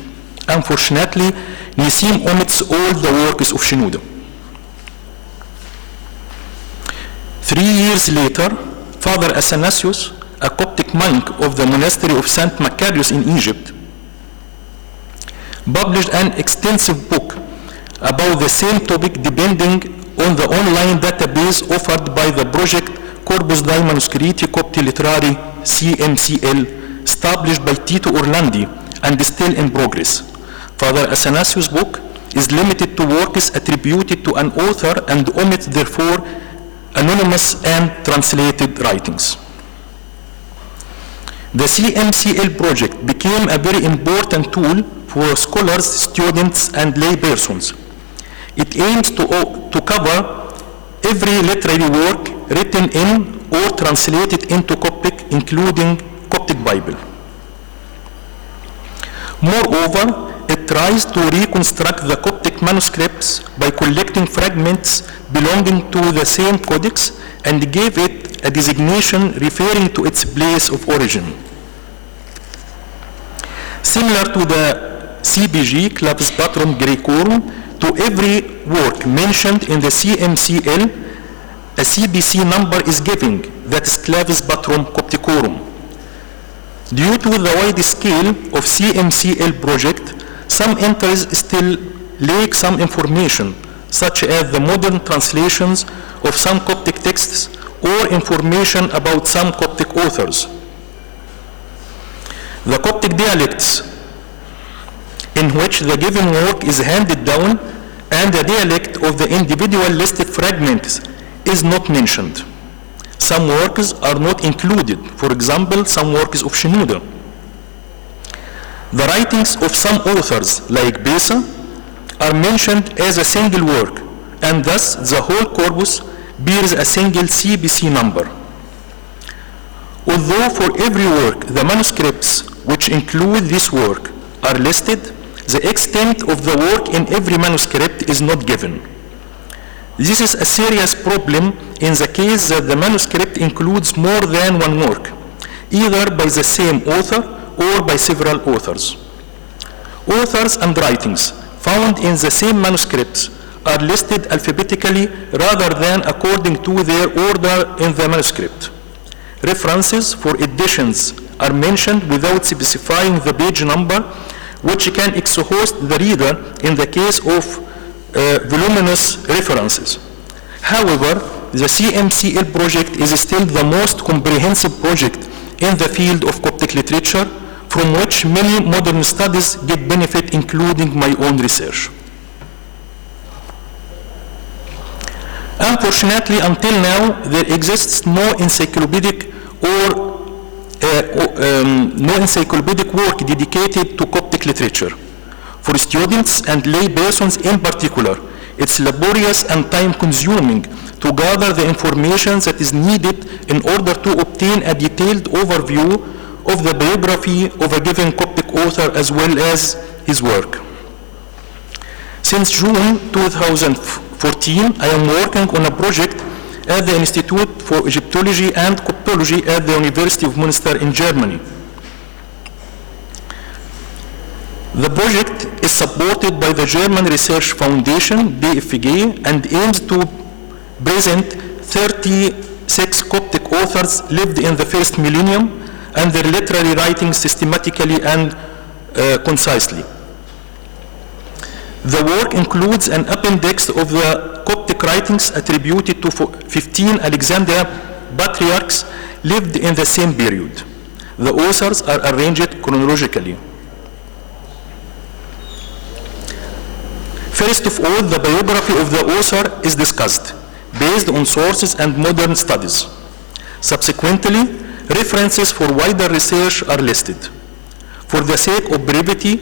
Unfortunately, Nisim omits all the works of Shenouda. 3 years later, Father Athanasius, a Coptic monk of the monastery of St. Macarius in Egypt, published an extensive book about the same topic depending on the online database offered by the project Corpus Dei Manuscritti Copti Literari CMCL, established by Tito Orlandi and still in progress. Father Athanasius' book is limited to works attributed to an author and omits therefore anonymous and translated writings. The CMCL project became a very important tool for scholars, students, and lay persons. It aims to cover every literary work written in or translated into Coptic, including Coptic Bible. Moreover, it tries to reconstruct the Coptic manuscripts by collecting fragments belonging to the same codex and gave it a designation referring to its place of origin. Similar to the CBG, Clavis Patrum Graecorum, to every work mentioned in the CMCL, a CBC number is given, that is Clavis Patrum Copticorum. Due to the wide scale of CMCL project, some entries still lack some information, such as the modern translations of some Coptic texts or information about some Coptic authors. The Coptic dialects in which the given work is handed down and the dialect of the individual listed fragments is not mentioned. Some works are not included, for example, some works of Shenouda. The writings of some authors, like Besa, are mentioned as a single work, and thus the whole corpus bears a single CBC number. Although for every work the manuscripts which include this work are listed, the extent of the work in every manuscript is not given. This is a serious problem in the case that the manuscript includes more than one work, either by the same author or by several authors. Authors and writings found in the same manuscripts are listed alphabetically rather than according to their order in the manuscript. References for editions are mentioned without specifying the page number, which can exhaust the reader in the case of voluminous references. However, the CMCL project is still the most comprehensive project in the field of Coptic literature, from which many modern studies get benefit, including my own research. Unfortunately, until now, there exists no encyclopedic work dedicated to Coptic literature. For students and lay persons in particular, it's laborious and time-consuming to gather the information that is needed in order to obtain a detailed overview of the biography of a given Coptic author as well as his work. Since June 2014, I am working on a project at the Institute for Egyptology and Coptology at the University of Münster in Germany. The project is supported by the German Research Foundation, DFG, and aims to present 36 Coptic authors lived in the first millennium and their literary writings systematically and concisely. The work includes an appendix of the Coptic writings attributed to 15 Alexandria patriarchs lived in the same period. The authors are arranged chronologically. First of all, the biography of the author is discussed, based on sources and modern studies. Subsequently, references for wider research are listed. For the sake of brevity,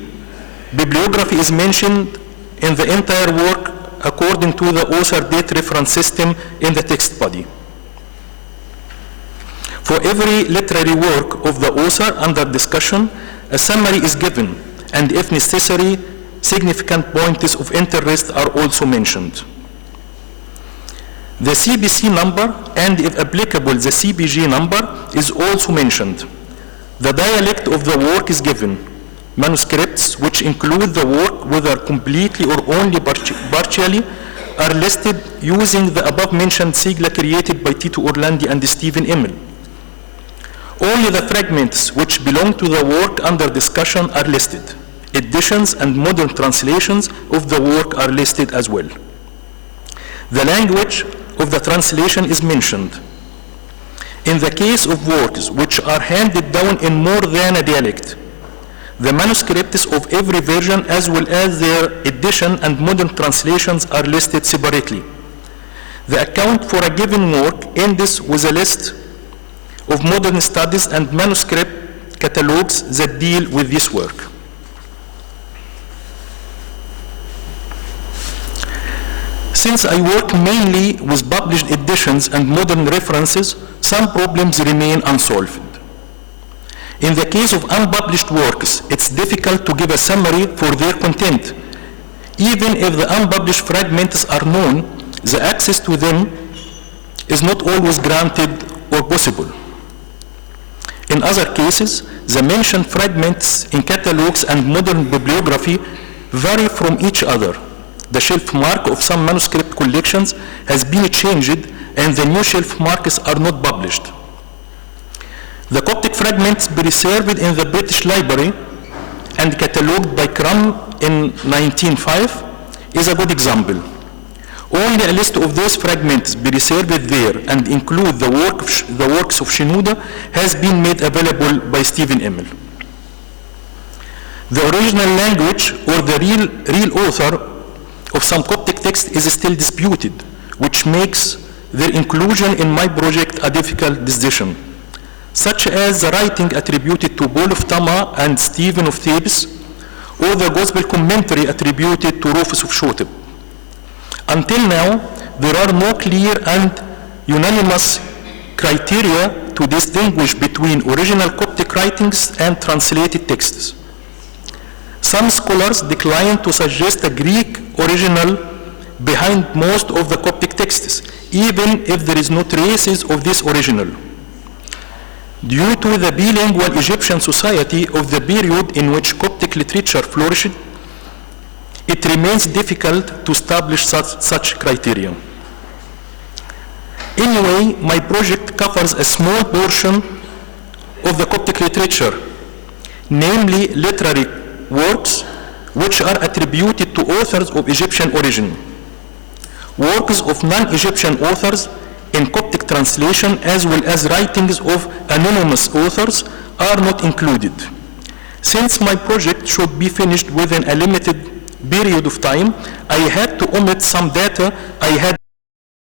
bibliography is mentioned in the entire work according to the author date reference system in the text body. For every literary work of the author under discussion, a summary is given, and if necessary, significant points of interest are also mentioned. The CBC number, and if applicable, the CBG number, is also mentioned. The dialect of the work is given. manuscripts, which include the work whether completely or only partially, are listed using the above-mentioned sigla created by Tito Orlandi and Stephen Emmel. Only the fragments which belong to the work under discussion are listed. Editions and modern translations of the work are listed as well. The language of the translation is mentioned. In the case of works which are handed down in more than a dialect, the manuscripts of every version as well as their edition and modern translations are listed separately. The account for a given work ends with a list of modern studies and manuscript catalogs that deal with this work. Since I work mainly with published editions and modern references, some problems remain unsolved. In the case of unpublished works, it's difficult to give a summary for their content. Even if the unpublished fragments are known, the access to them is not always granted or possible. In other cases, the mentioned fragments in catalogs and modern bibliography vary from each other. The shelf mark of some manuscript collections has been changed and the new shelf marks are not published. The Coptic fragments preserved in the British Library and catalogued by Crum in 1905 is a good example. Only a list of those fragments preserved there and include the works of Shenouda has been made available by Stephen Emmel. The original language or the real author of some Coptic text is still disputed, which makes their inclusion in my project a difficult decision, such as the writing attributed to Paul of Tama and Stephen of Thebes, or the Gospel commentary attributed to Rufus of Shotib. Until now, there are no clear and unanimous criteria to distinguish between original Coptic writings and translated texts. Some scholars decline to suggest a Greek original behind most of the Coptic texts, even if there is no traces of this original. Due to the bilingual Egyptian society of the period in which Coptic literature flourished, it remains difficult to establish such criteria. Anyway, my project covers a small portion of the Coptic literature, namely literary works which are attributed to authors of Egyptian origin. Works of non-Egyptian authors in Coptic translation as well as writings of anonymous authors are not included. Since my project should be finished within a limited period of time, I had to omit some data I had